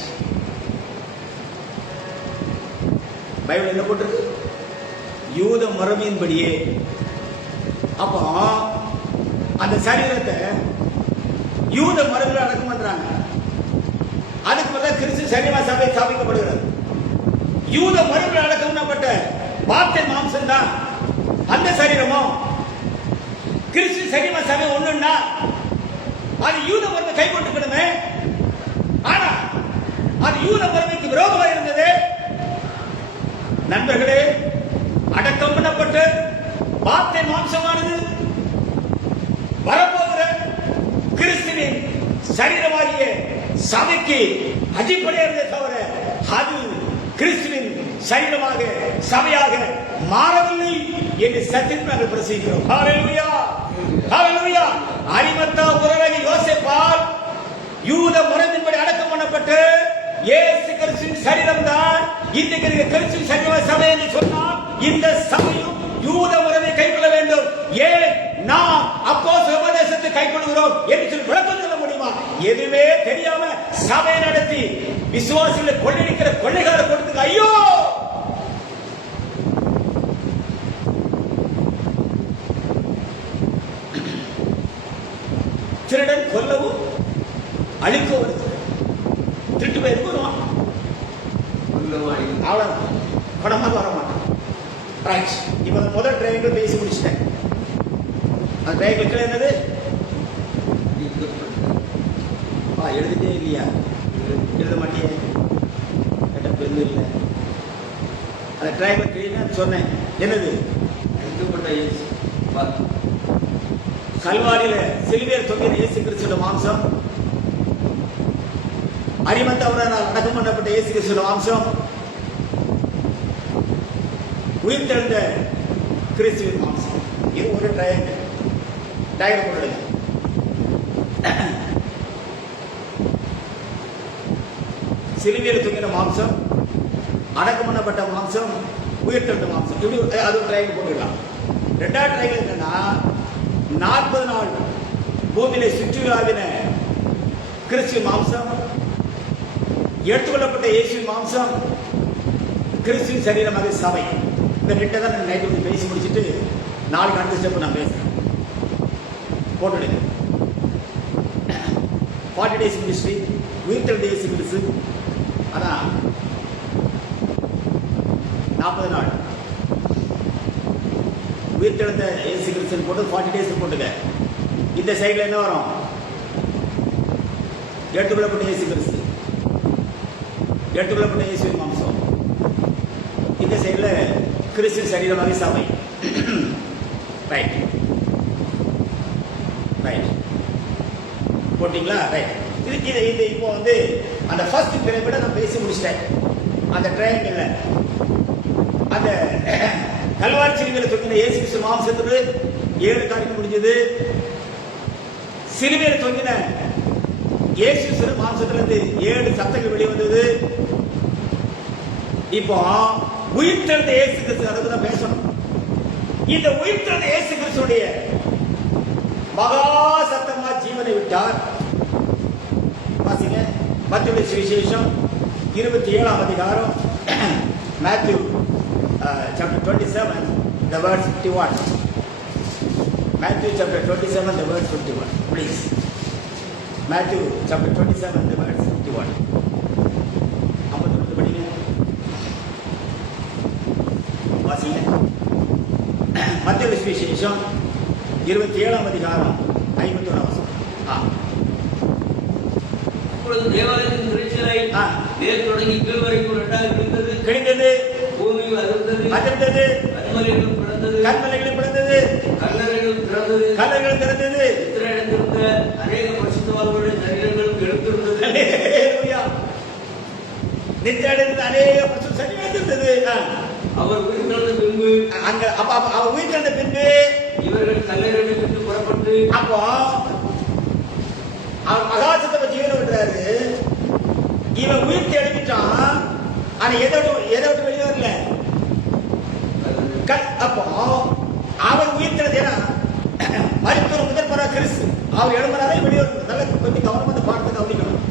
Bible என்ன போட்டிருக்கு? யூத முறைமையின்படியே. அப்போ அந்த சரீரத்தை யூத முறையில் அடக்கம் பண்றாங்க. அதுக்கு பதிலாக கிறிஸ்து சரீரமா சபை ஸ்தாபிக்கப்படுகிறது. யூத முறையில் அடக்கம் பண்ணப்பட்ட வார்த்தை மாம்சம் தான் அந்த சரீரமும் கிறிஸ்து சரீரமா சபை ஒண்ணுன்னா அது யூத முறைமை கை கொண்டுக்கணுமே. ஆனா அது யூத முறைமைக்கு விரோதமாக இருந்தது. நண்பர்களே, அடக்கம் பண்ணப்பட்ட வார்த்தை மாம்சமானது வரப்போகிற கிறிஸ்துவின் சரீரமாகிய சபைக்கு அடிப்படையாக தவிர அது கிறிஸ்துவின் சரீரமாக சபையாக மாறவில்லை என்று சத்தியத்தை நாங்கள் பிரசங்கிக்கிறோம். ஹalleluya. ஹalleluya. அரிமத்தா உறவகை யோசேப்பால் யூத முறையின்படி அடக்கம் பண்ணப்பட்டு இயேசு கிறிஸ்துவின் சரீரம் தான் இன்றைக்கு இருக்கிற கிறிஸ்துவின் சரீர சபை என்று சொன்னால் இந்த சபையும் யூத முறையை கைக்கொள்ள வேண்டும். ஏன் நாம் அப்போஸ்தல உபதேசத்தை கைக்கொள்கிறோம் என்று சொல்லி விளக்கம் சொல்ல முடியுமா? எதுவுமே தெரியாம சபை நடத்தி விசுவாசிகளை கொள்ளையடிக்கிற கொள்ளைகார கொடுத்து ஐயோ! திருடன் கொல்லவும் அழிக்கவும் வருது. திருட்டு பேருக்கு வருவான், அவ்வளவுதான், பணமாக வர மாட்டான். ரைட், இப்ப முதல் ட்ரையாங்கிள் பேசி முடிச்சிட்டேன். அந்த ட்ரையாங்கிள் என்னது? எழுதிட்டே இல்லையா? எழுத மாட்டியே, கேட்ட பெருந்து இல்லை. அந்த ட்ரையாங்கிள் கிளீனா சொன்னேன். என்னது? கல்வாரியில சிலுவையில் தொங்கின இயேசு கிறிஸ்துவின் மாம்சம், அரிமத்தவரால் அடக்கம் பண்ணப்பட்ட இயேசு கிறிஸ்துவின் மாம்சம், உயிர்த்தெழுந்த கிறிஸ்துவின் மாம்சம். இது ஒரு ட்ரையாங்கிள். டயர் போடுங்க. சிலுவையில் தொங்கின மாம்சம், அடக்கம் பண்ணப்பட்ட மாம்சம், உயிர்த்தெழுந்த மாம்சம். இப்படி அது ட்ரையாங்கிள் போட்டுக்கலாம். ரெண்டாவது ட்ரையாங்கிள் என்னன்னா 40 நாள் பூமியில சுற்றுலாவின கிறிஸ்துவின் மாம்சம், எடுத்துக்கொள்ளப்பட்ட இயேசுவின் மாம்சம், கிறிஸ்துவின் சரீரமாக சபை. இந்த ரெண்டை தான் நான் நைட்டு வந்து பேசி முடிச்சுட்டு நாளைக்கு அடுத்த ஸ்டெப் நான் பேசுறேன். போட்டுடுங்க. 40 days மினிஸ்ட்ரி, உயிர்த்தெழுந்த இயேசு கிறிஸ்து. அதான் 40 நாள் உயிர்த்தெழுந்த இயேசு கிறிஸ்துன்னு போட்டு 40 days போட்டுங்க. இந்த சைடுல என்ன வரும்? எடுத்துக்கொள்ளப்பட்ட இயேசு கிறிஸ்து, எடுத்துக்கொள்ளப்பட்ட இயேசுவின் மாம்சம். இந்த சைடுல கிறிஸ்து சரீரமாக சபை. ரைட் ரைட் போட்டீங்களா? ரைட். இது இப்போ வந்து அந்த ஃபர்ஸ்ட் பிரமிட நான் பேசி முடிச்சிட்டேன். அந்த ட்ரையாங்கிள்ல அந்த கல்வாரி சிலுவையில் தொங்கின இயேசு கிறிஸ்து மாம்சத்தோடு 7 காரியம் முடிஞ்சது. சிலுவையில் தொங்கின இயேசு கிறிஸ்து மாம்சத்திலிருந்து 7 சத்தங்கள் வெளிவந்தது. இப்போ உயிர்த்தெழுந்த இயேசு கிறிஸ்து, அதை தான் பேசணும். இந்த உயிர்த்தெழுந்த இயேசு கிறிஸ்துடைய மகா சத்தமா ஜீவனை விட்டார். வாசிங்க, மத்தேயு சுவிசேஷம் 27ஆம் அதிகாரம், Matthew chapter 27, the verse 51. Matthew chapter 27, the verse 51. Please. Matthew chapter 27, the verse 51. அம்பத்தொன்று படிங்க. வாசிங்க. மத்தேயு சுவிசேஷம் 27ஆம் அதிகாரம் 51ஆம் வசனம். அப்பொழுது தேவாலயத்தின் திரைச்சலை மேல் தொடங்கி கீழ் வரைக்கும் 2 கிழிந்தது, பூமி அதிர்ந்தது, கன்மலைகள் பிளந்தது, கல்லறைகள் திறந்தது, நித்திரையடைந்திருந்த அநேக பரிசுத்தவான்களுடைய சரீரங்களும் எழுந்திருந்தது. நித்திரையடைந்த அநேக பரிசுத்த சரீரங்கள் இருந்தது. அவர் உயிர்த்தெழுந்த பின்பு, அங்க அவர் உயிர்த்தெழுந்த பின்பு இவர்கள் கல்லறைகளை விட்டு புறப்பட்டு, அப்போ அவர் மகாசத்தை ஜீவனை விடுறாரு. இவன் உயிர்த்தி எழுப்பிட்டான். ஆனா எதை விட்டு வெளியே வரல. அப்போ அவர் உயிர்த்தெழுது மருத்துவ முதல் முறை கிறிஸ்து அவர் எழுப்பினாலே வெளியே வரணும். நல்ல கொஞ்சம் கவனமா அந்த பாடத்தை கவனிக்கணும்.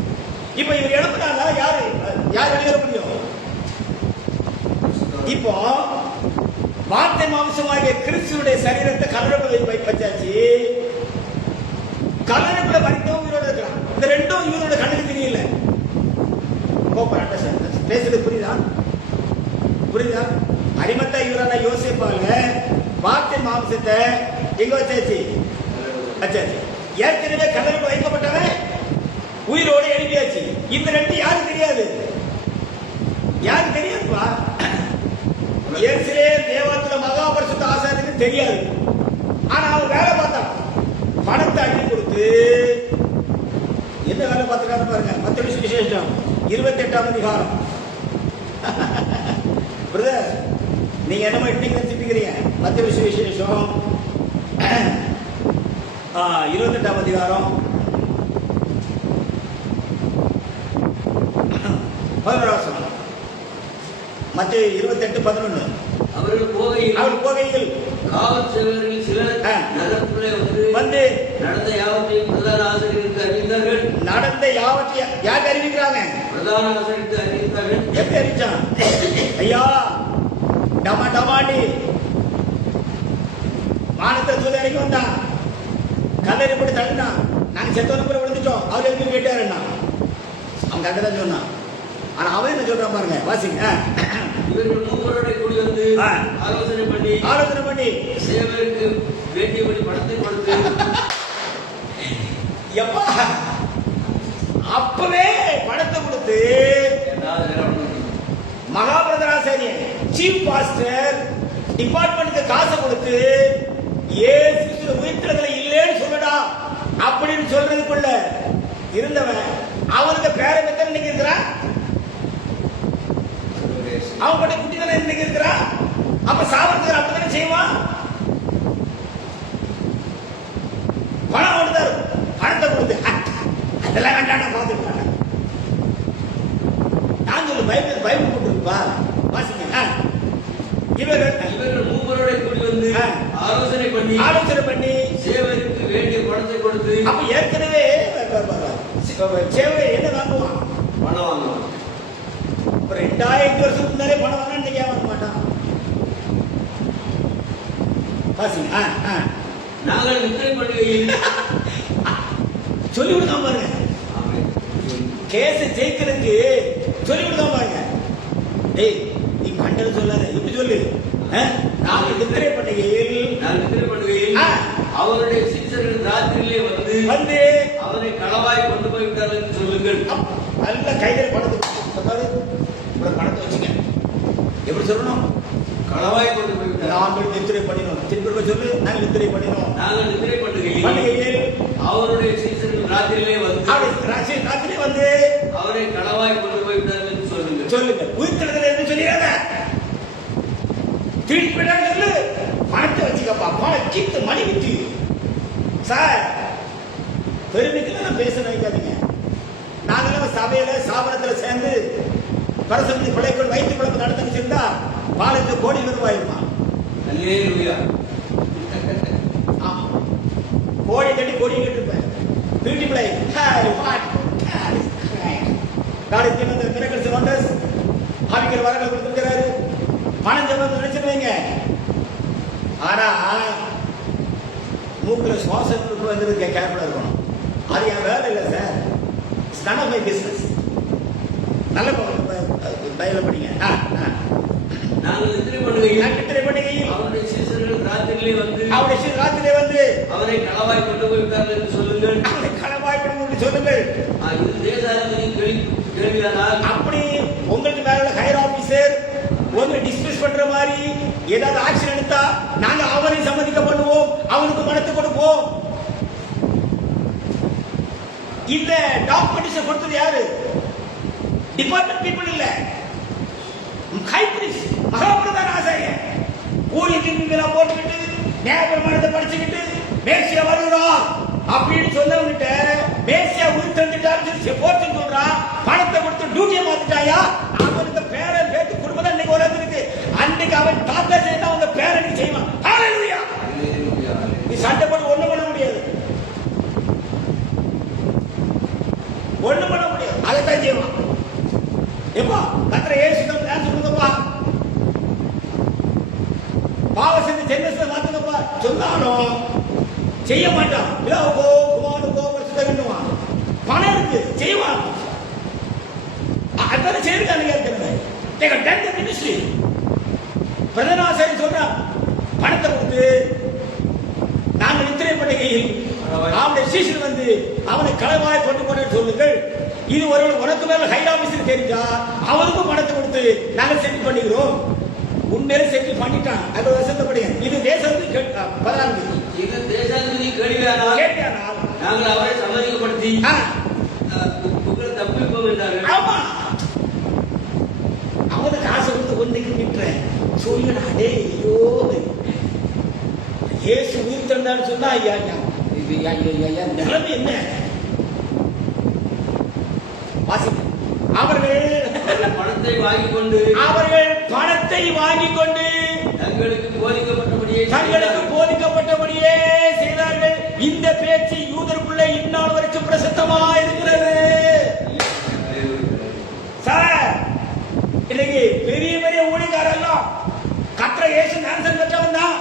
இப்ப இவர் எழுப்பினால யார் வெளியேற முடியும்? இப்போ வார்த்தை மாம்சமாகிய கிறிஸ்துடைய சரீரத்தை கல்லறைக்குள்ள வச்சாச்சு. கல்லறைக்குள்ள மறித்தவங்க உயிரோட இருக்கலாம். இந்த ரெண்டும் இவரோட கண்ணுக்கு தெரியல. பேசுறது புரியுதா? அரிமத்தா இவரான யோசிப்பாங்க. வார்த்தை மாம்சத்தை எங்க வச்சாச்சு? ஏற்கனவே கல்லறைக்குள்ள வைக்கப்பட்டவன் உயிரோடு எழுப்பியாச்சு. இந்த ரெண்டு யாருக்கு தெரியாது? தெரியாதுப்பா. தேவாலயத்துல மகாபரிசுத்த ஆசாரியனுக்கு தெரியாது. ஆனா அவன் வேலை பார்த்தான். பணத்தை அள்ளி கொடுத்து என்ன வேலை பார்த்துக்காரு பாருங்க. மத்தேயு சுவிசேஷம் 28ஆம் அதிகாரம். பிரதர், நீங்க என்னமோ இட்டிங்க திட்டிக்கிறீங்க. மத்தேயு சுவிசேஷம் 28ஆம் அதிகாரம் மத்திய 28:11. அவர்கள் போகையில் அவர் போகையில் காவல் சேவகரில் சிலர் நகரத்துக்குள்ளே வந்து நடந்த யாவற்றையும் பிரதான ஆசிரியருக்கு அறிவித்தார்கள். நடந்த யாவற்றையும் யாருக்கு அறிவிக்கிறாங்க? பிரதான ஆசிரியருக்கு அறிவித்தார்கள். எப்படி அறிவிச்சான்? ஐயா டமாண்டி வானத்தை தூதன் இறங்கி வந்தான், கல்லறை போட்டு தள்ளினான், நாங்க செத்தவன கூட விழுந்துட்டோம், அவர் எப்படி கேட்டாருன்னா அவங்க அங்கதான் சொன்னான். ஆனா அவன் என்ன சொல்றான் பாருங்க, வாசிங்க. இவர்கள் மூவரோட கூடி வந்து ஆலோசனை பண்ணி சேவருக்கு வேண்டியபடி பணத்தை கொடுத்து எப்பா அப்பவே பணத்தை கொடுத்து மகாபிரதராசாரியன் சீஃப் பாஸ்டர் டிபார்ட்மெண்ட்டுக்கு காசை கொடுத்து ஏசு உயிர்த்தலை இல்லைன்னு சொல்லடா அப்படின்னு சொல்றதுக்குள்ள இருந்தவன் அவனுக்கு பேரை மெத்தனை இன்னைக்கு இருக்கிறான், அவன் பட்ட குட்டி தானே இன்னைக்கு இருக்கிறான். அப்ப சாவரத்துக்கு அப்படித்தானே செய்வான். பணம் கொடுத்தாரு, பணத்தை கொடுத்து அதெல்லாம் வேண்டாம் பார்த்துக்கிட்டாங்க. நான் சொல்லு பைபிள் போட்டுருப்பா வாசிங்க. இவர்கள் மூவரோட கூடி வந்து ஆலோசனை பண்ணி சேவருக்கு வேண்டிய பணத்தை கொடுத்து, அப்ப ஏற்கனவே சேவை என்ன வாங்குவான்? பணம் வாங்குவான். 2000 வருஷத்துக்கு முன்னாலே பணம் வாங்க இன்னைக்கு வாங்க மாட்டான். பாசிங்க. நாங்கள் நித்திரை பண்ணுகையில் சொல்லி விடுதான் பாருங்க, கேஸ் ஜெயிக்கிறதுக்கு சொல்லி விடுதான் பாருங்க. டேய் நீ கண்டது சொல்லாத, எப்படி சொல்லு. நாங்கள் நித்திரை பண்ணுகையில் அவருடைய சீசர்கள் ராத்திரியிலே வந்து அவரை களவாய் கொண்டு போய் விட்டார்கள் என்று சொல்லுங்கள். நல்ல கைகளை பணத்தை வச்சுங்க. எப்படி சொல்லணும்? களவாய் கொண்டு போய் விட்டார். நாங்கள் நித்திரை பண்ணினோம். திருப்பி சொல்லு. நாங்கள் நித்திரை பண்ணினோம். நாங்கள் நித்திரை பண்ணுகையில் அவருடைய சீசர்கள் ராத்திரியிலே வந்து அவரை களவாய் கொண்டு போய் விட்டார்கள் என்று சொல்லுங்க. உயிர்த்தெழுதல் என்று சொல்லிடாத, திருப்பி போயிட்டான்னு சொல்லு. பணத்தை வச்சுக்கப்பா, பணம் கீத்து மணி வித்து சார். பெருமைக்கு பேச வைக்காதீங்க. நாங்களும் சபையில சாபனத்துல சேர்ந்து பரசமதி பிள்ளைகள் வைத்து குழம்பு நடத்தி இருந்தா பாலத்து கோடி ரூபாயிருமா? கோடி கட்டி கோடி கட்டிருப்பேன். பியூட்டி பிள்ளை மிரக்கல்ஸ் வண்டர்ஸ் ஆவிக்கிற வரங்கள் கொடுத்துருக்கிறாரு. பணம் ஜெபம் நினைச்சிருவீங்க. ஆனா மூக்குல சுவாசம் வந்து கேர்ஃபுல்லா இருக்கணும். அது என் வேலை இல்லை sir. It's none of my business. நல்ல பயில படிங்க. நாங்கள் நித்திரை பண்ணுகையில் அவருடைய சீசர்கள் ராத்திரியிலே வந்து அவரை களவாய் கொண்டு போய் விட்டார்கள் என்று சொல்லுங்கள். இது தேசாதிபதியின் கேள்வியானால், அப்படி உங்களுக்கு மேல ஹையர் ஆபீசர் உங்களை டிஸ்மிஸ் பண்ற மாதிரி ஏதாவது ஆக்ஷன் எடுத்தா நாங்க அவனை சம்மதிக்க பண்ணுவோம், அவனுக்கு பணத்தை கொடுப்போம். இந்த டாக்குமெண்ட்ஸ் கொடுத்தது யாரு? டிபார்ட்மெண்ட் பீப்புள் இல்ல, ஹை பிரிஸ்ட் மகாபிரதான ஆசாரியர். ஊழியத்தின் போட்டுக்கிட்டு நியாயப்பிரமாணத்தை படிச்சுக்கிட்டு மேசியா வருகிறார் அப்படின்னு சொன்னவங்கிட்ட மேசியா உயிர் தந்துட்டாரு போட்டு சொல்றான். பணத்தை கொடுத்து டியூட்டியை மாத்திட்டாயா? அவனுக்கு பேரன் பேத்து குடும்பம் இன்னைக்கு ஒரு இருக்கு. அன்னைக்கு அவன் தாத்தா செய்தா அவங்க பேரனுக்கு செய்வான். ஹalleluya. நீ சண்டை போட்டு ஒண்ணு பண்ண முடியாது, அதைத்தான் செய்வான். எப்பா கத்திர ஏசுதான் டான்ஸ் கொடுங்கப்பா, பாவ செஞ்சு ஜென்மத்தை மாத்துங்கப்பா சொன்னாலும் செய்ய மாட்டான். பிதாவுக்கோ குமாரனுக்கோ பரிசுத்தவான். பணம் இருக்கு செய்வான். அதான் செய்திருக்காங்க ஏற்கனவே. மினிஸ்ட்ரி பிரதனாசாரி சொல்றான், பணத்தை கொடுத்து நாங்கள் நித்திரை பண்ணுகையில் அவனுடைய சீசன் வந்து அவனை களவாய் கொண்டு போன சொல்லுங்கள். இது ஒரு உனக்கு மேல ஹை ஆபீசர் தெரிஞ்சா அவனுக்கும் பணத்தை கொடுத்து நாங்கள் செட்டில் பண்ணிக்கிறோம். உண்மையில செட்டில் பண்ணிட்டான். அது வருஷத்தப்படிங்க. இது தேசாதிபதி 14. இது தேசாதிபதி கேள்வியானால் நாங்கள் அவரை சம்மதிக்கப்படுத்தி உங்களை தப்பிப்போம் என்றார்கள். ஆமா, அவனுக்கு காசை கொடுத்து ஒன்றைக்கு விட்டுறேன் சொல்லுடா. டே ஐயோ இயேசு உயிர் தந்தான்னு சொன்னா ஐயா நிலைமை என்ன? அவர்கள் பணத்தை வாங்கி கொண்டு அவர்கள் பணத்தை வாங்கி கொண்டு தங்களுக்கு போதிக்கப்பட்டபடியே செய்தார்கள். இந்த பேச்சு யூதருக்குள்ளே இந்நாள் வரைக்கும் பிரசித்தமா இருக்கிறது. சார், இன்னைக்கு பெரிய பெரிய ஊழியக்காரெல்லாம் கற்ற இயேசு ஞானஸ்நானம் பெற்றவன் தான்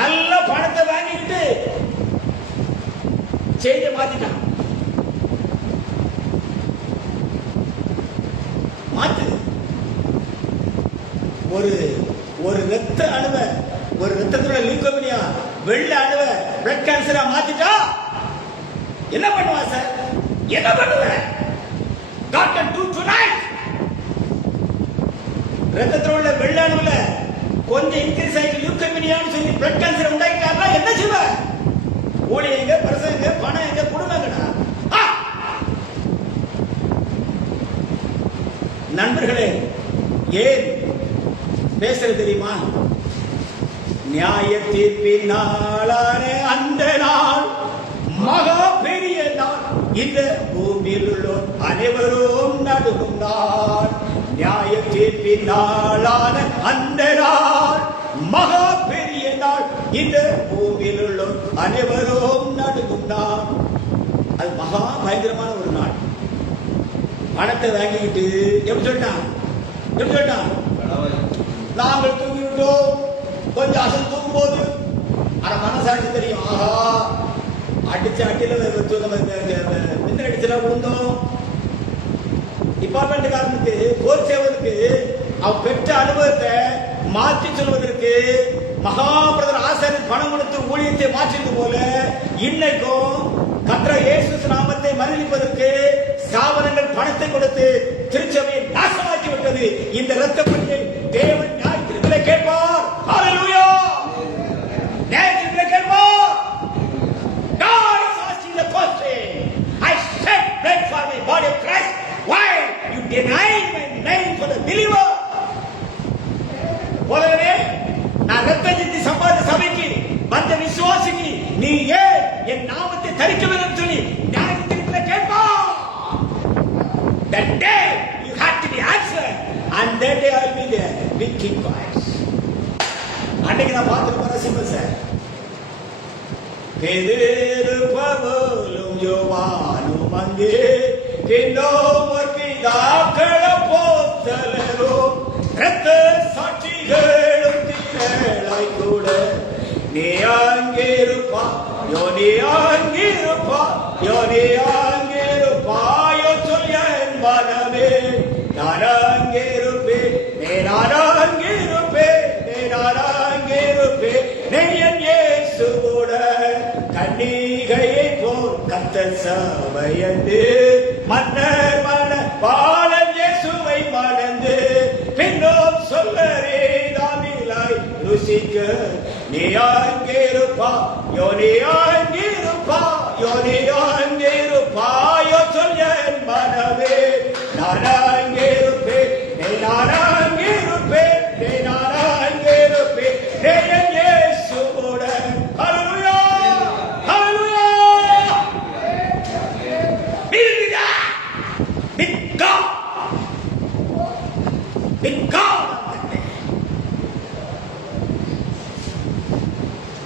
நல்ல பணத்தை வாங்கிக்கிட்டு செய்தியை மாத்திட்டான். மாத்து ஒரு ரத்த அணுவை, ஒரு ரத்தத்தோட லியூகோமியா வெள்ளை அணுவை பிளட் கேன்சரா மாத்திட்டா என்ன பண்ணுவா சார்? என்ன பண்ணுவேன்? God can do tonight. ரத்தத்தோட உள்ள வெள்ளை அணுவுல கொஞ்சம் இன்க்ரீஸ் ஆகி லியூகோமியான்னு சொல்லி பிளட் கேன்சர் உண்டாயிட்டாருன்னா என்ன செய்வ? ஊழியங்க, பிரசங்க, பணம் எங்க, குடும்பங்கடா. நண்பர்களே, ஏன் பேசுறது தெரியுமா? நியாய தீர்ப்பின் நாளான அந்த நாள் மகா பெரிய நாள், இந்த பூமியில் உள்ளோர் அனைவரும் நடுங்கும் நாள். நியாய தீர்ப்பின் நாளான அந்த நாள் மகா பெரிய நாள், இந்த பூமியில் உள்ளோர் அனைவரும் நடுங்கும் நாள். அது மகா பயங்கரமான ஒரு நாள். பணத்தை வாங்கிக்கிட்டு எப்படி சொல்லிட்டான்? நாங்கள் தூங்கிவிட்டோம். கொஞ்சம் அசல் தூங்கும் போது ஆனா மனசாட்சி தெரியும், ஆஹா அடிச்ச அட்டில மின்னல் அடிச்சல விழுந்தோம். டிபார்ட்மெண்ட்காரனுக்கு போர் சேவனுக்கு அவன் பெற்ற அனுபவத்தை மாற்றி சொல்வதற்கு மகாபிரதர் ஆசாரியர் பணம் கொடுத்து ஊழியத்தை மாற்றியது போல இன்னைக்கும் கர்த்தர் இயேசு நாமத்தை மறுதலிப்பதற்கு ஸ்தாபனங்கள் பணத்தை கொடுத்து திருச்சபையை நாசமாக்கி விட்டது. இந்த இரத்த பணியை தேவன் நியாயத்திலே கேட்பார். ஹalleluya! நியாயத்திலே கேட்பார். God is asking the question. I shed blood for my body of Christ. Why you denied my name for the believer? போலவே நான் இரத்த சிந்தி சம்பாதி சபைக்கு வந்த விசுவாசிக்கு நீ ஏன் என் நாமத்தை தரிக்க வேண்டும் சொல்லி நியாயத்திலே கேட்பார். That day you have to be answered, and that day I will be there with King Christ. அன்னைக்கு நான் பார்த்துட்டு சிம்பிள் சார். பேதுரு பவுலும் யோவானும் அங்கே பின்னோர் பிதாக்கள் அப்போஸ்தலரும் இரத்த சாட்சிகளும் திரளாய் கூட நீ அங்கிருப்பா யோனி அங்கிருப்பாயோ சொல் என் மனமே. நான் அங்கிருப்பேன் நெய்யன் இயேசுவோட கன்னிகையை போல் கர்த்தர் சபையந்து மன்னர் மன பாலன் இயேசுவை மணந்து பின்னோம் சொல்லரே தாமிலாய் ருசிக்க நீ அங்கிருப்பா யோனி அங்கிருப்பாயோ சொல் என் மனமே. நான் அங்கிருப்பேன் நெய்யன் இயேசுவுடன். ஹalleluya! With God.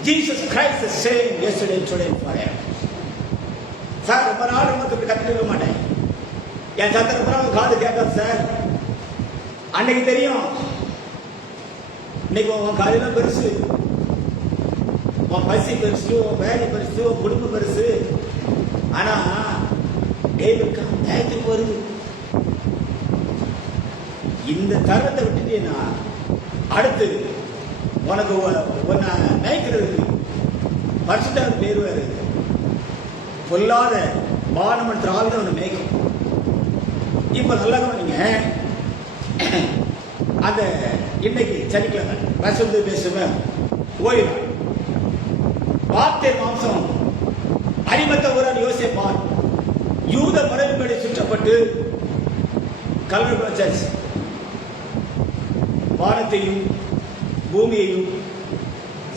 Jesus Christ the same yesterday, today, and forever. Sir, ரொம்ப நாள் நமக்கு கற்றுக்க மாட்டேன். என் சத்திரப்புறம் காது கேட்காது சார். அன்னைக்கு தெரியும், இன்னைக்கு உன் காலையெல்லாம் பெருசு, உன் பசி பெருசு, உன் வேலை பெருசு, உன் குடும்பம் பெருசு. ஆனா நேயத்துக்கு வருது. இந்த தருணத்தை விட்டுட்டீங்கன்னா அடுத்து உனக்கு உன்னை நயக்கிறதுக்கு பரிசுத்தாவி பேருவாரு. பொல்லாத பானமன் திராவிட அவனை மேய்க்கும். இப்ப நல்லா நீங்க அந்த இன்னைக்கு சனிக்கிழமை வசந்து பேசுவேன் ஓய்வு வார்த்தை மாம்சம் அரிமத்த ஊரான் யோசேப்பான் யூத மரபின்படி சுற்றப்பட்டு கல்வர் வச்சாச்சு. வானத்தையும் பூமியையும்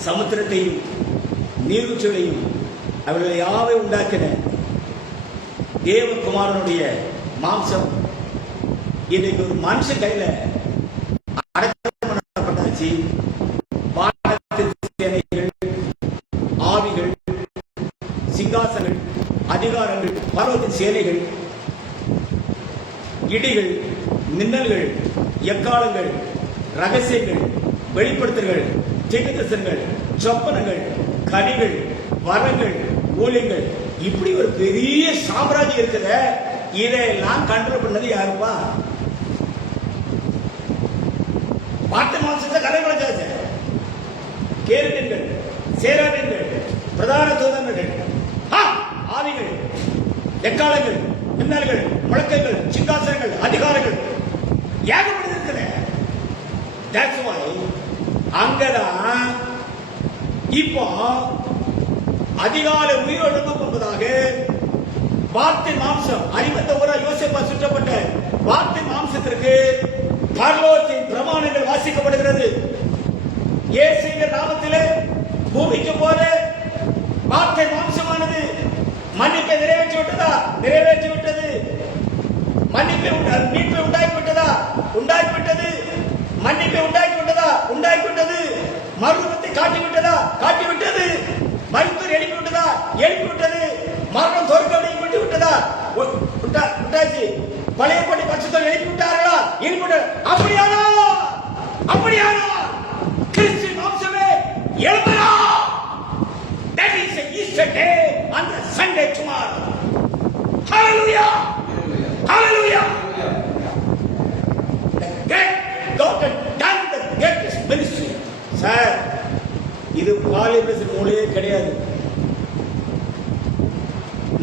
சமுத்திரத்தையும் நீரூற்றுகளையும் அவர்களை யாவை உண்டாக்கின தேவகுமாரனுடைய மாம்சம் இன்னைக்கு ஒரு மனுஷன் கையில சிங்காசனங்கள், அதிகாரங்கள், பர்வத்தின் சேனைகள், இடிகள், மின்னல்கள், எக்காலங்கள், ரகசியங்கள், வெளிப்படுத்தல்கள், தீர்க்கதரிசனங்கள், சொப்பனங்கள், கனிகள், வரங்கள், ஊழியங்கள், இப்படி ஒரு பெரிய சாம்ராஜ்யம் இருக்குத. இதையெல்லாம் கண்ட்ரோல் பண்ணது யாருப்பா? பார்த்த மாம்சத்தை கலைகளை ஜாஸ்தி கேருபீன்கள், சேராபீன்கள், பிரதான தூதர்கள், ஆவிகள், எக்காலங்கள், மின்னல்கள், முழக்கங்கள், சிங்காசனங்கள், அதிகாரங்கள் ஏகப்பட்டது இருக்குது. That's why அங்கதான் இப்போ அதிகாலை உயிரோடு என்பதாக வார்த்தை மாம்சம் அறிவத்த ஊரா யோசேப்பா சுற்றப்பட்ட வார்த்தை மாம்சத்திற்கு பரலோகத்தின் பிரமாணங்கள் வாசிக்கப்படுகிறது. இயேசுவின் நாமத்திலே பூமிக்கு போல வார்த்தை மாம்சமானது மன்னிப்பை நிறைவேற்றி விட்டதா? நிறைவேற்றி விட்டது. மன்னிப்பை மீட்பை உண்டாக்கி விட்டதா? உண்டாக்கி விட்டது. மன்னிப்பை உண்டாக்கி விட்டதா? உண்டாக்கி விட்டது. மறுரூபத்தை காட்டி விட்டதா? காட்டி விட்டது. மருத்துவர் எழுப்பி விட்டதா? எழுப்பி விட்டது. மரணம் தோற்கடிக்கப்பட்டு விட்டதா? விட்டாச்சு. பழைய படி பட்சத்தில் எழுப்பி விட்டார்களா? எழுப்பி விட்டார். அப்படியானா கிறிஸ்து மாம்சமே எழுப்பலா? That is a Easter day and the Sunday tomorrow. Hallelujah! Hallelujah! The great God had done the greatest ministry. Sir, இது பாலிபிரசன் மூலையே கிடையாது.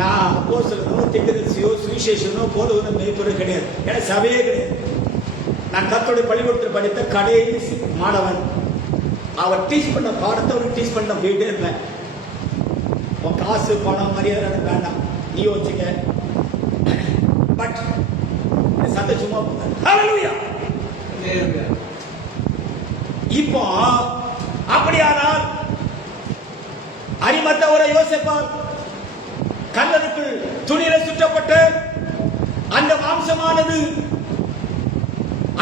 நான் அப்போஸ்தலனோ தீர்க்கதரிசியோ சுவிசேஷனோ போதகனோ மேய்ப்பரோ கிடையாது. ஏன்னா சபையே கிடையாது. நான் கர்த்தருடைய பள்ளிக்கூடத்தில் படித்த கடைசி மாணவன். அவர் டீச் பண்ண பாடத்தை அவருக்கு டீச் பண்ண போயிட்டே இருப்பேன். உன் காசு பணம் மரியாதை வேண்டாம், நீ வச்சுக்க. பட் சந்தை சும்மா ஹல்லேலூயா. இப்போ அப்படியானால் அரிமத்தவரை யோசேப்பால் கல்லறைக்குள் துணியில சுற்றப்பட்ட அந்த மாம்சமானது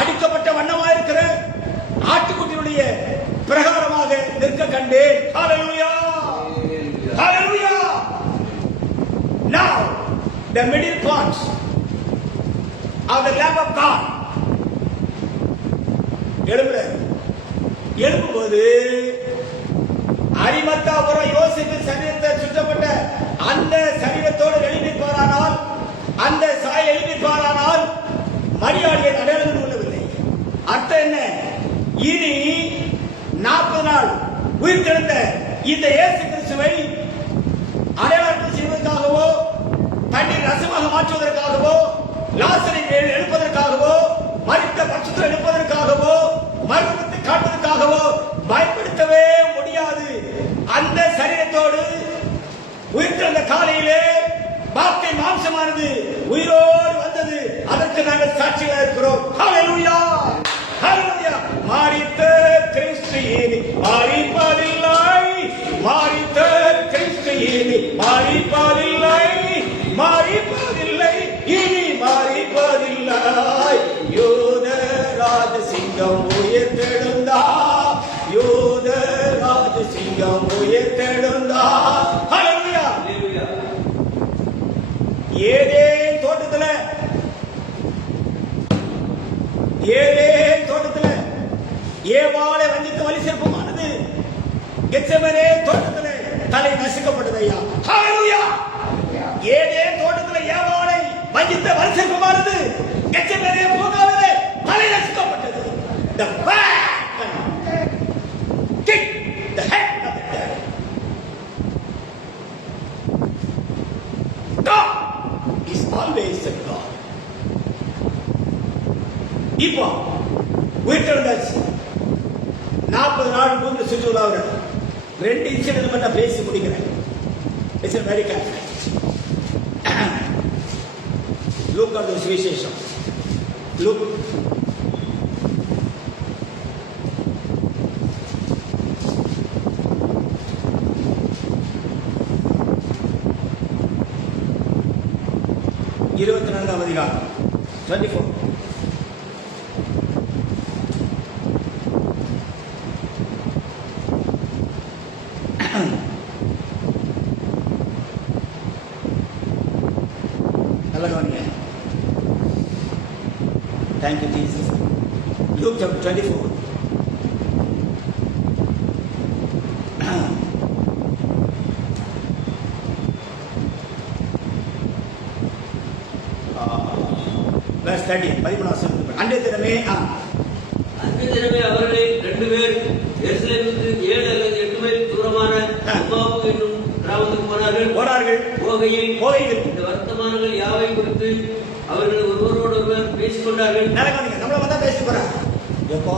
அடிக்கப்பட்ட வண்ணமாக இருக்கிற ஆட்டுக்குட்டியுடைய பிரகாரமாக நிற்க கண்டேன். ஹல்லேலூயா, ஹல்லேலூயா. Now the middle part of the Lamb of God எழுப்பும்போது அரிமத்தாபுரம் யோசேப்பின் சரீரத்தை சுற்றப்பட்ட அந்த சரீரத்தோடு எழுப்பிப்பாரானால், அந்த சாய் எழுப்பிப்பாரானால் மரியாதையை அடையாளம் கொள்ளவில்லை. அர்த்தம் என்ன? இனி 40 நாள் உயிர்த்தெழுந்த இந்த இயேசு கிறிஸ்துவை அடையாளம் செய்வதற்காகவோ, தண்ணீர் ரசமாக மாற்றுவதற்காகவோ, லாசரை எழுப்பதற்காகவோ, மரித்த பட்சத்தில் எழுப்பதற்காகவோ, மரணத்தை காட்டுவதற்காகவோ பயன்படுத்தவே முடியாது. அந்த சரீரத்தோடு உயிர்த்தெழுந்த காலையிலே வார்த்தை மாம்சமானது உயிரோடு வந்தது. அதற்கு நாங்கள் சாட்சியாக இருக்கிறோம். ஹல்லேலூயா, ஹல்லேலூயா. மரித்த கிறிஸ்து இனி மரிப்பதில்லை, மரித்த கிறிஸ்து இனி மரிப்பதில்லை, மரிப்பதில்லை, இனி மரிப்பதில்லை. யூத ராஜசிங்கம் உயிர்த்தெழுந்தா, யூத ராஜசிங்கம் உயிர்த்தெழுந்தா. ஹல்லேலூயா. ஏதேன் தோட்டத்துல ஏவாளை வஞ்சித்து வழி சிற்பமானது கெத்செமனே தோட்டத்திலே தலை நசுக்கப்பட்டது. ஐயா, ஹல்லேலூயா. ஏதேன் தோட்டத்திலே ஏவாளை வஞ்சித்த வழி சிற்பமானது கெத்செமனே பூங்காவிலே தலை நசுக்கப்பட்டது. The wagon kicked the head of the devil. God is always a God. இப்போ உயிர்த்தெழுந்தாச்சு. 40 நாள் பூமி சுற்றுலாவில் 2 இன்சிடென்ட் மட்டும் பேசி முடிக்கிறேன். It's very confident. லூக்கா சுவிசேஷம், லூக் இருபத்தி 4ஆம் அதிகாரம் 24. நல்லா கவனிங்க. Thank you, Jesus. Luke chapter 24. Verse 30. 13. அன்றைய தினமே அவர்களில் 2 பேர் எருசலேமுக்கு 7 அல்லது 8 மைல் தூரமான எம்மாவு என்னும் கிராமத்துக்கு போனார்கள். போகையில் இந்த வர்த்தமானங்கள் யாவை குறித்து அவர்கள் ஒருவரோடொருவர் பேசிக்கொண்டார்கள். நம்மள வந்தா பேசி போறாங்க. எப்பா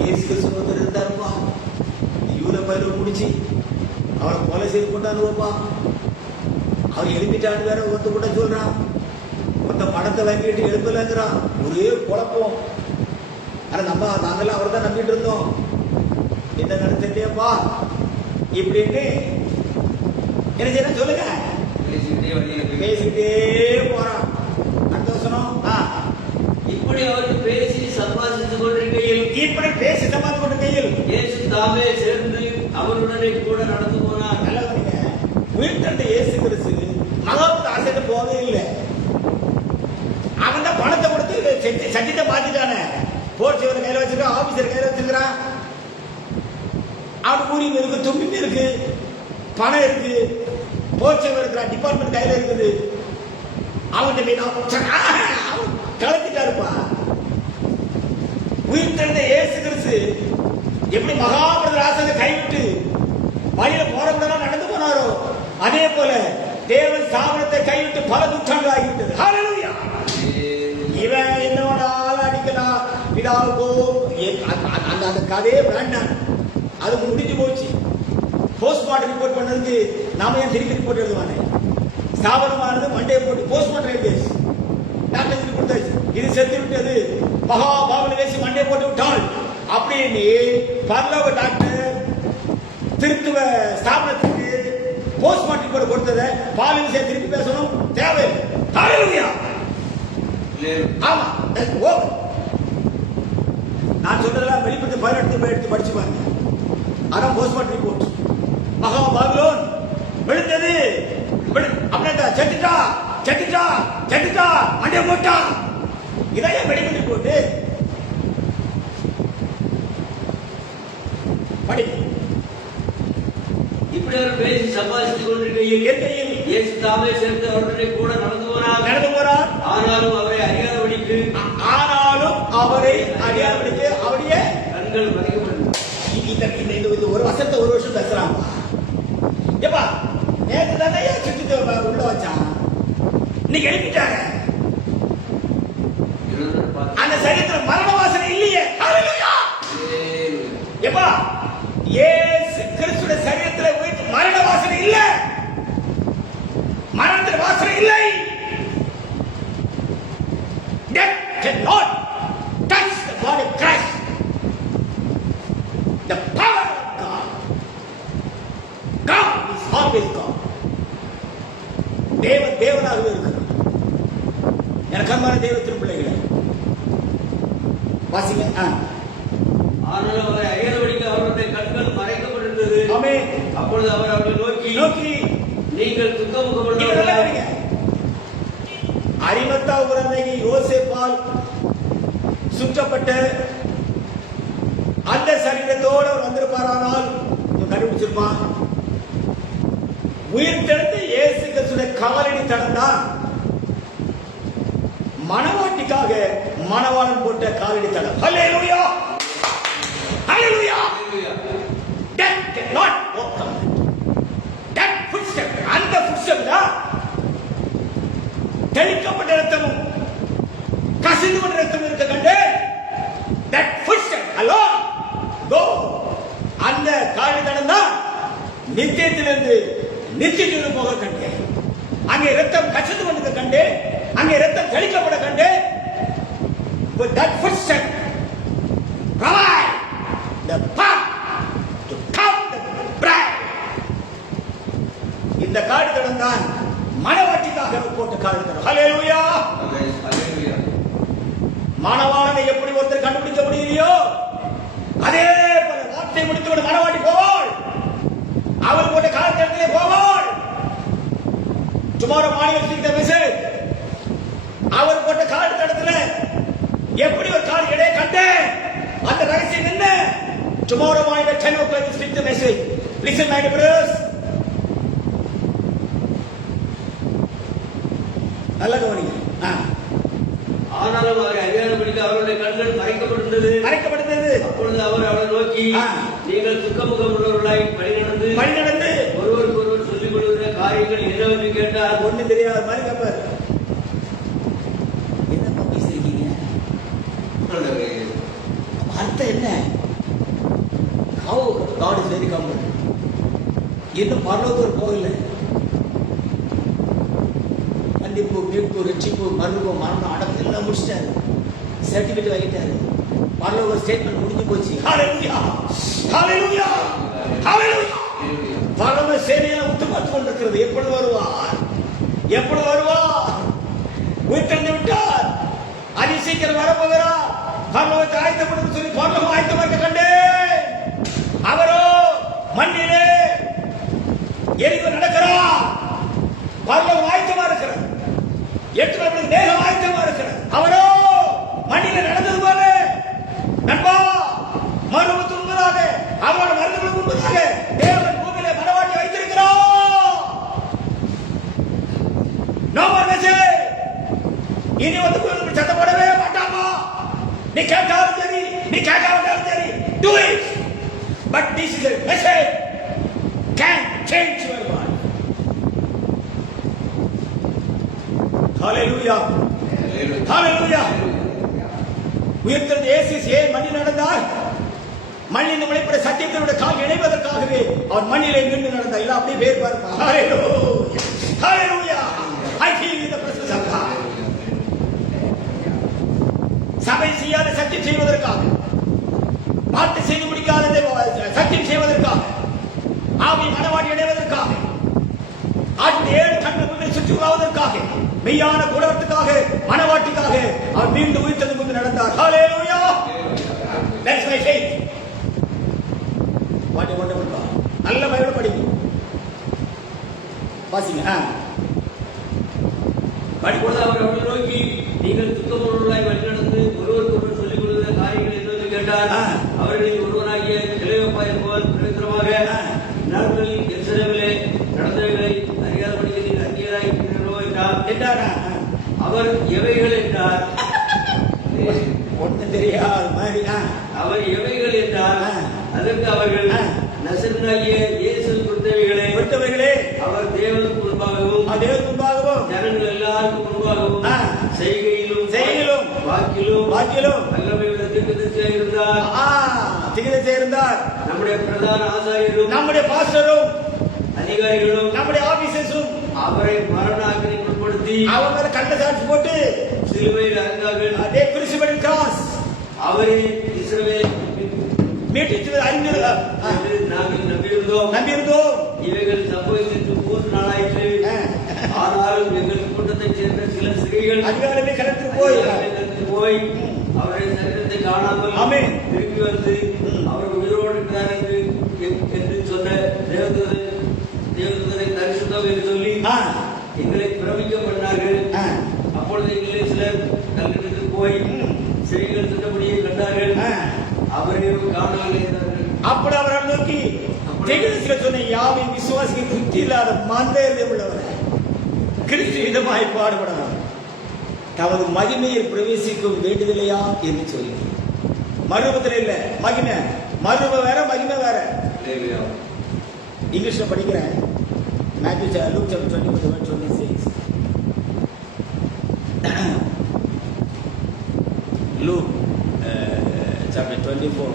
இயேசு கிறிஸ்து இருந்தாருப்பா, யூத பயிர் முடிச்சு அவரை கொலை செய்து கொண்டாருப்பா, அவர் எழுப்பிட்டான்னு வேற ஒருத்த கூட சொல்றான், மொத்த பணத்தை வாங்கிட்டு எழுப்பலங்கிறான். ஒரே குழப்பம். ஆனா நாங்கெல்லாம் அவரை தான் நம்பிட்டு இருந்தோம், என்ன நடத்தலையப்பா இப்படின்னு என்ன செய்யணும் சொல்லுங்க. பேசிக்கிட்டே போறான். அடுத்த வசனம், இப்படி அவர்கள் பேசி சம்பாதித்துக் கொண்டிருக்கையில் இயேசு தாமே சேர்ந்து அவருடனே கூட நடந்து போனார். நல்லவங்க உயிர்த்தெழுந்த இயேசு கிறிஸ்து மகாபுத்த ஆசைட்டு போகவே இல்லை. அவன் தான் பணத்தை கொடுத்து சத்தியத்தை மாத்திட்டானே. போர்ச்சிவன் கையில வச்சிருக்கான், ஆபீசர் கையில வச்சிருக்கிறான். அவனுக்கு உரிமை இருக்கு, தும்பிமை இருக்கு, பணம் இருக்கு, போர்ச்சிவன் இருக்கிறான், டிபார்ட்மெண்ட் கையில இருக்குது. அவன் கலத்திட்டாருப்பா. உயிர்த்தெழுந்த இயேசு கிறிஸ்து எப்படி மகாபுரதர் ஆசனை கைவிட்டு வழியில போறவங்க நடந்து போனாரோ, அதே போல தேவன் ஸ்தாபனத்தை கைவிட்டு பல நூற்றாண்டு ஆகிவிட்டது. ஹல்லேலூயா. இவன் என்னோட ஆள் அடிக்கலாம் பிதாவுக்கோ அந்த கதையே வேண்டாம், அது முடிஞ்சு போச்சு. போஸ்ட்மார்ட்டம் ரிப்போர்ட் பண்ணதுக்கு நாம ஏன் திருப்பி ரிப்போர்ட் எழுதுவானே? ஸ்தாபனமானது மண்டையை போட்டு போஸ்ட்மார்ட்டம் கேஸ் டாக்டர் சொல்லி கொடுத்தாச்சு, இது செத்து விட்டது, மகா பாவனை வேசி மண்டையை போட்டு விட்டால் அப்படின்னு பரலோக டாக்டர் திருத்துவ ஸ்தாபனத்துக்கு போஸ்ட்மார்ட்டம் ரிப்போர்ட் கொடுத்ததை பால் விஷயம் திருப்பி பேசணும் தேவையில்லை. ஹல்லேலூயா. ஆமா, நான் சொல்றதெல்லாம் வெளிப்பட்டு 18 எடுத்து படிச்சு பாருங்க. அதான் போஸ்ட்மார்ட்டம் ரிப்போர்ட். மகா பாபிலோன் விழுந்தது அப்படின்னா செத்துட்டா மண்டைய போட்டா, இதையே வெளிப்பட்டு ரிப்போர்ட் படி. இப்படி அவர் பேசி சம்பாதித்துக் கொண்டிருக்கையில் இயேசு தாமே சேர்ந்து அவருடனே கூட நடந்து போனார். ஆனாலும் அவரை அறியாதபடிக்கு அவருடைய கண்கள் மறைக்கப்பட்டது. இந்த ஒரு வருஷத்தை ஒரு வருஷம் பேசலாம். ஏப்பா நேற்று தானே சுற்றி உள்ள வச்சான், இன்னைக்கு எழுப்பிட்டாங்க. அந்த சரீரத்தில் மரண வாசனை இல்லையே. ஹல்லேலூயா. ஏப்பா இயேசு கிறிஸ்துவின் சரீரத்தில் மரண வாசனை இல்ல, மரணத்தின் வாசனை இல்லை. Death cannot touch the body of Christ. The power of God. God is always God. தேவனாகவே இருக்கிறார். எனக்கு அன்பான தேவ திருப்பிள்ளைகளே வாசிங்க. ஆனாலும் அவரை அறியாதபடிக்கு அவருடைய கண்கள் மறைக்கப்பட்டிருந்தது. ஆமென். அப்பொழுது அவர் அவர்களை நோக்கி நீங்கள் துக்கமுகப்படுங்க. அரிமத்தா உறந்தைக்கு யோசேப்பால் சுற்றப்பட்ட அந்த சரீரத்தோடு அவர் வந்திருப்பாரானால் கண்டுபிடிச்சிருப்பான். உயிர்த்தெழுந்த இயேசு கிறிஸ்துவின் காலடி தடம்தான் மணவாட்டிக்காக மணவாளன் போட்ட காலடி தடம். ஹல்லேலூயா. ஹல்லேலூயா. Death cannot overcome that footstep. அந்த footstep தான் தெளிக்கப்பட்ட ரத்தமும் கசிந்து கொண்ட ரத்தமும் இருக்க கண்டு that footstep alone go. அந்த காலடி தடம் தான் நித்தியத்திலிருந்து நித்தியத்திற்கு போக கண்டு, அங்கே ரத்தம் கசிந்து கொண்டிருக்க கண்டு, அங்கே ரத்தம் தெளிக்கப்பட கண்டு, with that footstep provide the path to come the bride. இந்த காடு தடம் தான் மணவாட்டிக்காக போட்ட காடு தடம். ஹல்லேலூயா. மணவாளனை எப்படி ஒருத்தர் கண்டுபிடிக்க முடியலையோ அதே போல வார்த்தை முடித்து மணவாட்டி போவாள், அவர் போட்ட காடு தடத்திலே போவாள். Tomorrow morning I speak the message. Tomorrow morning at 10 o'clock you speak the message. Listen, my dear brothers. நல்ல கவனிங்க. ஆனாலும் அவரை அறியாதபடிக்கு அவருடைய கண்கள் மறைக்கப்பட்டிருந்தது. அப்பொழுது அவர் அவரை நோக்கி, நீங்கள் துக்கமுகம் உள்ளவர்களாய் வழிநடந்து ஒருவருக்கு ஒருவர் சொல்லிக் கொள்கிற காரியங்கள் என்னவென்று கேட்டார். ஒண்ணு தெரியாத மாதிரி கேட்பார். என்னப்பா பேசிருக்கீங்க? அர்த்தம் என்ன? How God is very comfortable. இன்னும் பரலோகத்துக்கு போகல. கண்டிப்பு, மீட்பு, ரட்சிப்பு, மறுபு, மரணம், அடக்கம் எல்லாம் முடிச்சிட்டாரு. சர்டிபிகேட் வாங்கிட்டாரு. பரலோக ஸ்டேட்மெண்ட் முடிஞ்சு போச்சு. ஹalleluya, ஹalleluya, ஹalleluya. பரலோக சேனையெல்லாம் உத்து பார்த்து கொண்டிருக்கிறது. எப்பொழுது வருவார்? எப்பொழுது வருவார்? உயிர்த்தெழுந்து விட்டார். அதி சீக்கிரம் வரப்போகிறார். பரலோகத்தை ஆயத்தப்படுத்த சொல்லி பரலோகம் ஆயத்தமாக கண்டேன். அவரோ மண்ணிலே எரிவு நடக்கிறார். பரலோகம் ஆயத்தமா இருக்கிறார். 8 மணி தேகம் ஆயத்தமா இருக்கிறார். அவரோ மண்ணிலே நடந்தது போல நண்பா மறுபத்து முன்பதாக அவரோட மரணத்துக்கு முன்பதாக தேவன் பூமியிலே மனவாட்டி வைத்திருக்கிறார். No more message. இனி வந்து சத்தம் போடவே மாட்டாமா? நீ கேட்டாலும் சரி, நீ கேட்காவிட்டாலும் சரி, do it. But this is a message can change your life. Hallelujah. Hallelujah. உயிர்த்தெழுந்த இயேசு ஏன் மண்ணில் நடந்தார்? மண்ணின் வெளிப்பட சத்தியத்தினுடைய கால் இணைவதற்காகவே அவர் மண்ணிலே நின்று நடந்தார். இல்ல அப்படியே பேர் பாருப்பா. Hallelujah. Hallelujah. I feel in the presence of God. சபை செய்யாத சத்தியம் செய்வதற்காக, பாட்டு செய்து முடிக்காததை சத்தியம் செய்வதற்காக, ஆவி மனவாடி அடைவதற்காக, ஆட்டு 7 கண்கள் சுற்றி உலாவதற்காக, மெய்யான குணத்துக்காக, மனவாட்டிக்காக அவர் மீண்டும் உயிர்த்தெழுந்து கொண்டு நடந்தார். ஹalleluya. That's my faith. வாட்டி கொண்டு வந்தா நல்ல பைபிள் படிங்க. வாசிங்க. படிப்போது அவர் அவரை நோக்கி, நீங்கள் துக்கமுள்ளவர்களாய் வழிநடந்து ஒருவருக்கு ஒருவர் சொல்லிக் கொள்கிற காரியங்கள் என்னவென்று கேட்டார். அவர்களில் ஒருவனாகிய கிளையோப்பாயை போல் பவித்திரமாக நாட்களில் எருசலேமிலே நடந்தவைகளை அறியாதபடிக்கு நீங்கள் அங்கீகராய் இருக்கிறீர்களோ என்றார். அவர் எவைகள் என்றார். ஒன்று தெரியாது மாதிரி. அவர் எவைகள் என்றார். அதற்கு அவர்கள், நசரேயனாகிய இயேசு கொடுத்தவைகளே அவர் தேவனுக்கு முன்பாகவும் ஜனங்கள் எல்லாருக்கும் முன்பாகவும் செய்கையிலும் வாக்கிலும் வல்லமையுள்ள தீர்க்கதரிசியாய் இருந்தார். நம்முடைய பிரதான ஆசாரியரும், நம்முடைய பாஸ்டரும், அதிகாரிகளும், நம்முடைய ஆபீசர்ஸும் அவரை மரண ஆக்கினைக்கு உட்படுத்தி அவர் மேல கண்ட சாட்சி போட்டு சிலுவையில் அறைந்தார்கள். அதே கிறிஸ்துவின் கிராஸ் அவரே இஸ்ரவேலை மீட்டு அறிந்திருந்தார். நாங்கள் நம்பியிருந்தோம். இவைகள் சம்பவித்து 3 நாளாயிற்று. ஆனாலும் எங்கள் கூட்டத்தைச் சேர்ந்த சில ஸ்திரீகள் அதிகாரமே கலந்து போய் அவருடைய சரீரத்தை காணாமல் திரும்பி வந்து அவர் உயிரோடு இருக்கிறார் என்று சொன்ன தேவதூதரை தரிசித்தோம் என்று சொல்லி எங்களை பிரமிக்க பண்ணார்கள். அப்பொழுது எங்களை சிலர் தங்களுக்கு போய் ஸ்திரீகள் திட்டப்படியே கண்டார்கள். அவரையும் காணவில்லை. அப்படி அவரை நோக்கி சொன்ன யாவை விசுவாசிக்கு புத்தி இல்லாத மந்தேர்தே உள்ளவர் கிறிஸ்து விதமாய் பாடுபடலாம் தமது மகிமையில் பிரவேசிக்கும் வேண்டுதலையா என்று சொல்லி மறுபத்தில் இல்ல மகிமை மறுப வேற மகிமை வேற. இங்கிலீஷ்ல படிக்கிறேன். Matthew Luke chapter 24:26. Luke chapter 24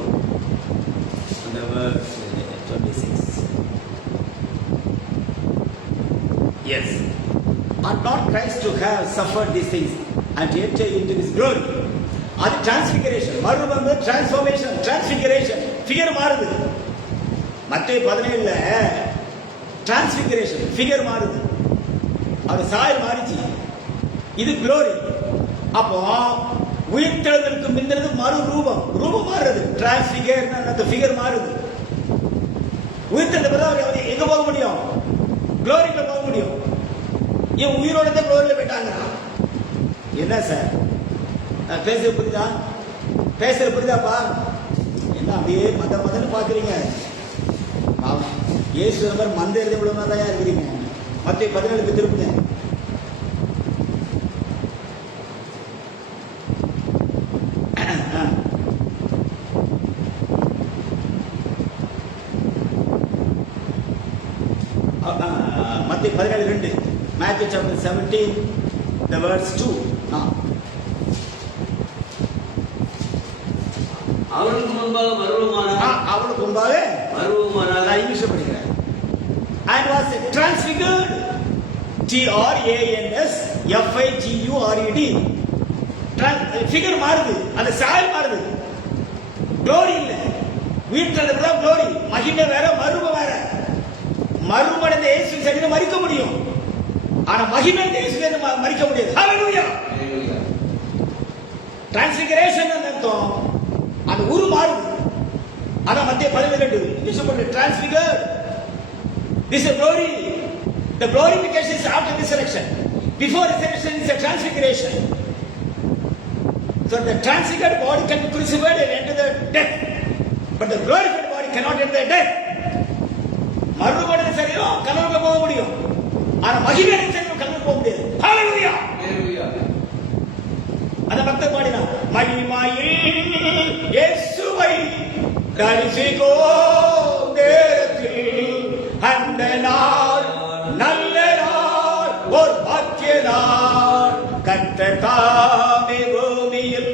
and the verse 26. Yes. Ought not Christ to have suffered these things and to enter into his glory? அது டிரான்ஸ்பிகரேஷன். மறுபடியும் டிரான்ஸ்ஃபார்மேஷன், டிரான்ஸ்பிகரேஷன். ஃபிகர் மாறுது. மத்தேயு 17ல டிரான்ஸ்பிகரேஷன், ஃபிகர் மாறுது. அது சாயல் மாறிச்சு. இது glory. அப்போ உயிர்த்தெழுதலுக்கு முந்தினது மறு ரூபம் மாறுது. டிரான்ஸ்பிகர் அந்த ஃபிகர் மாறுது. உயிர்த்தெழுந்த பிறகு அவர் எங்க போக முடியும்? குளோரிக்குள்ள போக முடியும். இவன் உயிரோட குளோரியில போயிட்டாங்க. என்ன சார் பேசுறது புரியுதாப்பா? அப்படியே மதன்னு பாக்குறீங்க. இயேசு நம்பர் மந்த எழுத விழுமா தான் இருக்கிறீங்க. மத்திய 17 திருப்புங்க. மத்திய 17:2. Matthew chapter 17, the verse 2. அவளுக்கு முன்பாக அவளுக்கு முன்பாக நான் இங்கிலீஷ் படிக்கிறேன். And was transfigured, TRANSFIGURED. Figure மாறுது, அந்த சாயல் மாறுது. க்ளோரி இல்ல, வீட்டில் க்ளோரி, மகிமை வேற, மறுபம் வேற. மறுமடைந்த இயேசு சரீரம் மறிக்க முடியும், ஆனா மகிமை இயேசு சரீரம் மறிக்க முடியாது. ஹalleluya. டிரான்ஸ்ஃபிகரேஷன் அர்த்தம் அந்த உரு மாறுது. அத மத்திய 17 இங்கிலீஷ் போட்டு டிரான்ஸ்ஃபிகர். This is glory. The glorification is after resurrection. Before resurrection is a transfiguration. So the transfigured body can be crucified and enter the death, but the glorified body cannot enter the death. மறுபடிய சரீரம் கனவுக்கு போக முடியும், ஆனா மகிமையான சரீரம் கனவுக்கு போக முடியாது. ஹalleluya. அந்த பக்தர் பாடினா, மகிமையில் இயேசுவை தரிசிக்கும் நேரத்தில் அந்த நாள் நல்ல நாள், ஒரு பாக்கிய நாள். கர்த்தர் தாமே பூமியில்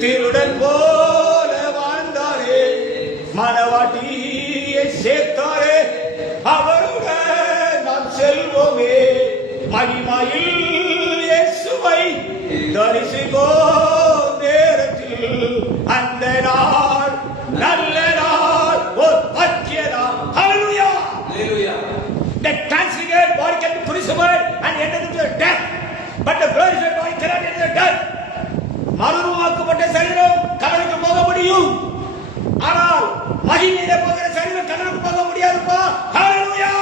திருடன் போல வாழ்ந்தாரே, மனவாட்டியை சேர்த்தாரே, அவருடன் நாம் செல்வோமே. மகிமையில் இயேசுவை தரிசிக்கும் நேரத்தில் அந்த நாள் நல்ல நாள், ஒரு பாக்கிய நாள். ஹalleluya. The transfigured body can be crucified and enter into death, but the glorified body cannot enter death. மறுரூபமாக்கப்பட்ட சரீரம் கடலுக்கு போக முடியும், ஆனால் மகிமையிலே போகிற சரீரம் கடலுக்கு போக முடியாதுப்பா. ஹalleluya.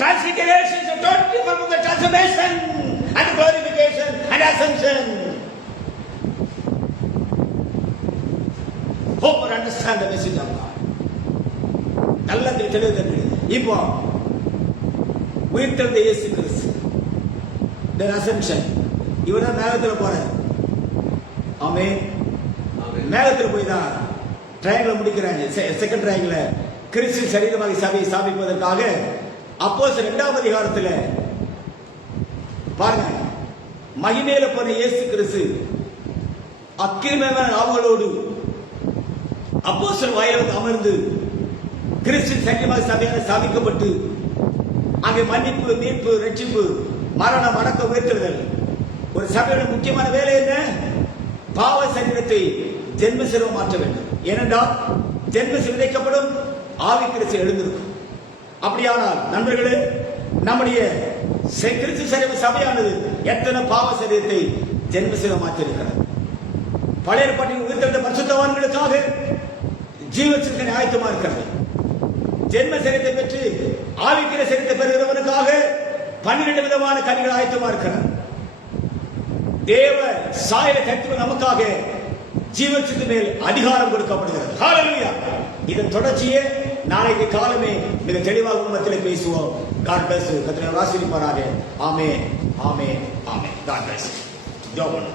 Transfiguration is a totally different from the transformation and glorification and ascension. Hope or understand the message of God. நல்ல தெளிவு. இப்போ உயிர்த்தெழுந்த இயேசு கிறிஸ்து, the ascension, இவர மேகத்துல போறார். ஆமென். மேகத்துல போய் தான் ட்ரையாங்கிள் முடிக்கிறாங்க. செகண்ட் ட்ரையாங்கிள் கிறிஸ்து சரீரமாக சபையை ஸ்தாபிப்பதற்காக அப்போஸ்தலர் 2ஆம் அதிகாரத்தில் பாருங்க, மகிமையில போன இயேசு கிறிஸ்து அக்கிரமமான நாவுகளோடு அப்போஸ்தலர் வாயில வந்து அமர்ந்து கிறிஸ்து சரீரமாக சபையாக ஸ்தாபிக்கப்பட்டு அங்கே மன்னிப்பு, மீட்பு, ரட்சிப்பு, மரணம், அடக்கம், உயிர்த்தெழுதல். ஒரு சபையோட முக்கியமான வேலை என்ன? பாவ சரீரத்தை ஜென்ம சரீரம் மாற்ற வேண்டும். ஏனென்றால் ஜென்ம விதைக்கப்படும், ஆவி கிறிஸ்து எழுந்திருக்கும். அப்படியானால் நண்பர்களே, நம்முடைய கிறிஸ்து சரீர சபையானது எத்தனை பாவ சரீரத்தை ஜென்ம சரீரம் மாற்றிருக்கிறது. பழைய ஏற்பாட்டில் உயிர்த்தெழுந்த பரிசுத்தவான்களுக்காக ஜீவத்திற்கு ஆயத்தமா இருக்கிறது. ஜென்ம சரீரத்தை பெற்று ஆவிக்கிற சரீரத்தை பெறுகிறவனுக்காக 12 விதமான கனிகள் ஆயத்தமா இருக்கிறார். தேவ சாயல தத்துவம் நமக்காக ஜீவத்திற்கு மேல் அதிகாரம் கொடுக்கப்படுகிறது. ஹalleluya. இதன் தொடர்ச்சியே நாளைக்கு காலமே மிக தெளிவாக உண்மத்தில் பேசுவோம். God bless you. கர்த்தர் ஆசீர்வதிப்பாராக. ஆமென், ஆமென், ஆமென். God bless you. ஜெபம்.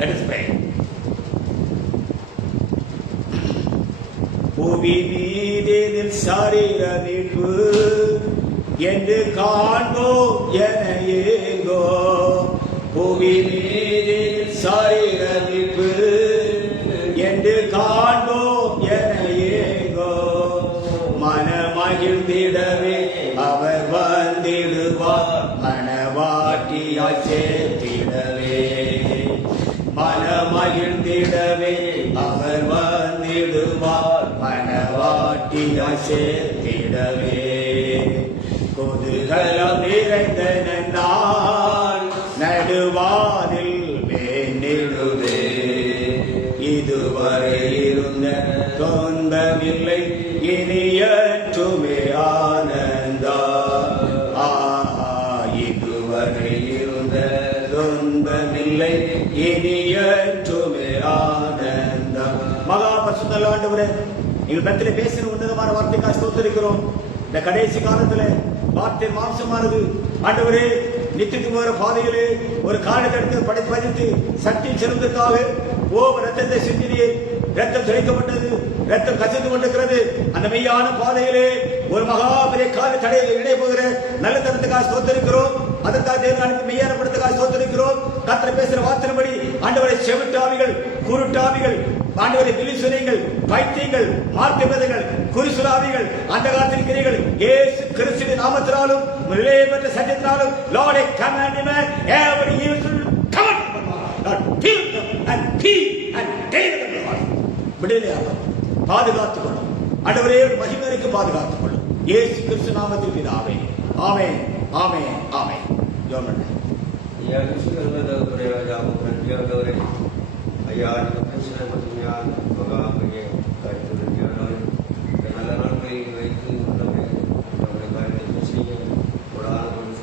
Let us pray. புவி மீதில் சரீர மீட்பு என்று காண்போம் என ஏங்கோ. புவி மீதில் சரீர மீட்பு என்று காண்போம் என ஏங்கோ. மனமகிழ்ந்திடவே அவர் வந்திடுவார், மனவாட்டியாய் சேர்த்திடவே. மனமகிழ்ந்திடவே அவர் வந்திடுவார், மனவாட்டியாய் சேர்த்திடவே. குதூகலம் நிறைந்த நாள் நடுவானில் வேண்டிடுவே. இதுவரை இருந்த துன்பமில்லை, இனியற்றுமே ஆனந்தா. இதுவரை இருந்த துன்பம் நீங்கள் மத்தியில பேசின உன்னதமான வார்த்தைக்காக ஸ்தோத்திரிக்கிறோம். இந்த கடைசி காலத்துல வார்த்தை மாம்சமானது ஆண்டவரே நித்திட்டு போகிற பாதையிலே ஒரு காலத்தை பதித்து சக்தி செல்வதற்காக ரத்தத்தை சிந்தினீர். ரத்தம் தெளிக்கப்பட்டது, ரத்தம் கசிந்து கொண்டிருக்கிறது. அந்த மெய்யான பாதையிலே ஒரு மகாபெரிய கால தடையை இடைய போகிற நல்ல தரத்துக்காக ஸ்தோத்திரிக்கிறோம். அதற்காக தேவனுக்கு மெய்யான படத்துக்காக ஸ்தோத்திரிக்கிறோம். கர்த்தர் பேசுற வார்த்தையின்படி ஆண்டவரை செவிட்டாவிகள், குருட்டாவிகள், ஆண்டவரை பிலிசுனைகள், பைத்தியங்கள், மார்க்கபேதங்கள், குறிசுலாவிகள், அந்த காலத்தில் கிரிகள் இயேசு கிறிஸ்துவின் நாமத்தினாலும் நிலையை பெற்ற சத்தியத்தினாலும் Lord, I command him every evil come out from our Lord, kill them and kill and deliver them from us. விடுதலையாக பாதுகாத்துக் கொள்ளும். ஆண்டவரே மகிமைக்கு பாதுகாத்துக் கொள்ளும். இயேசு கிறிஸ்து நாமத்தில் பிதாவே. ஆமென், ஆமென், ஆமென். ஜெபம் ஐயா கிறிஸ்துவின் நன்றியாகவரே ஐயா நீங்க பேசுற மகிமையான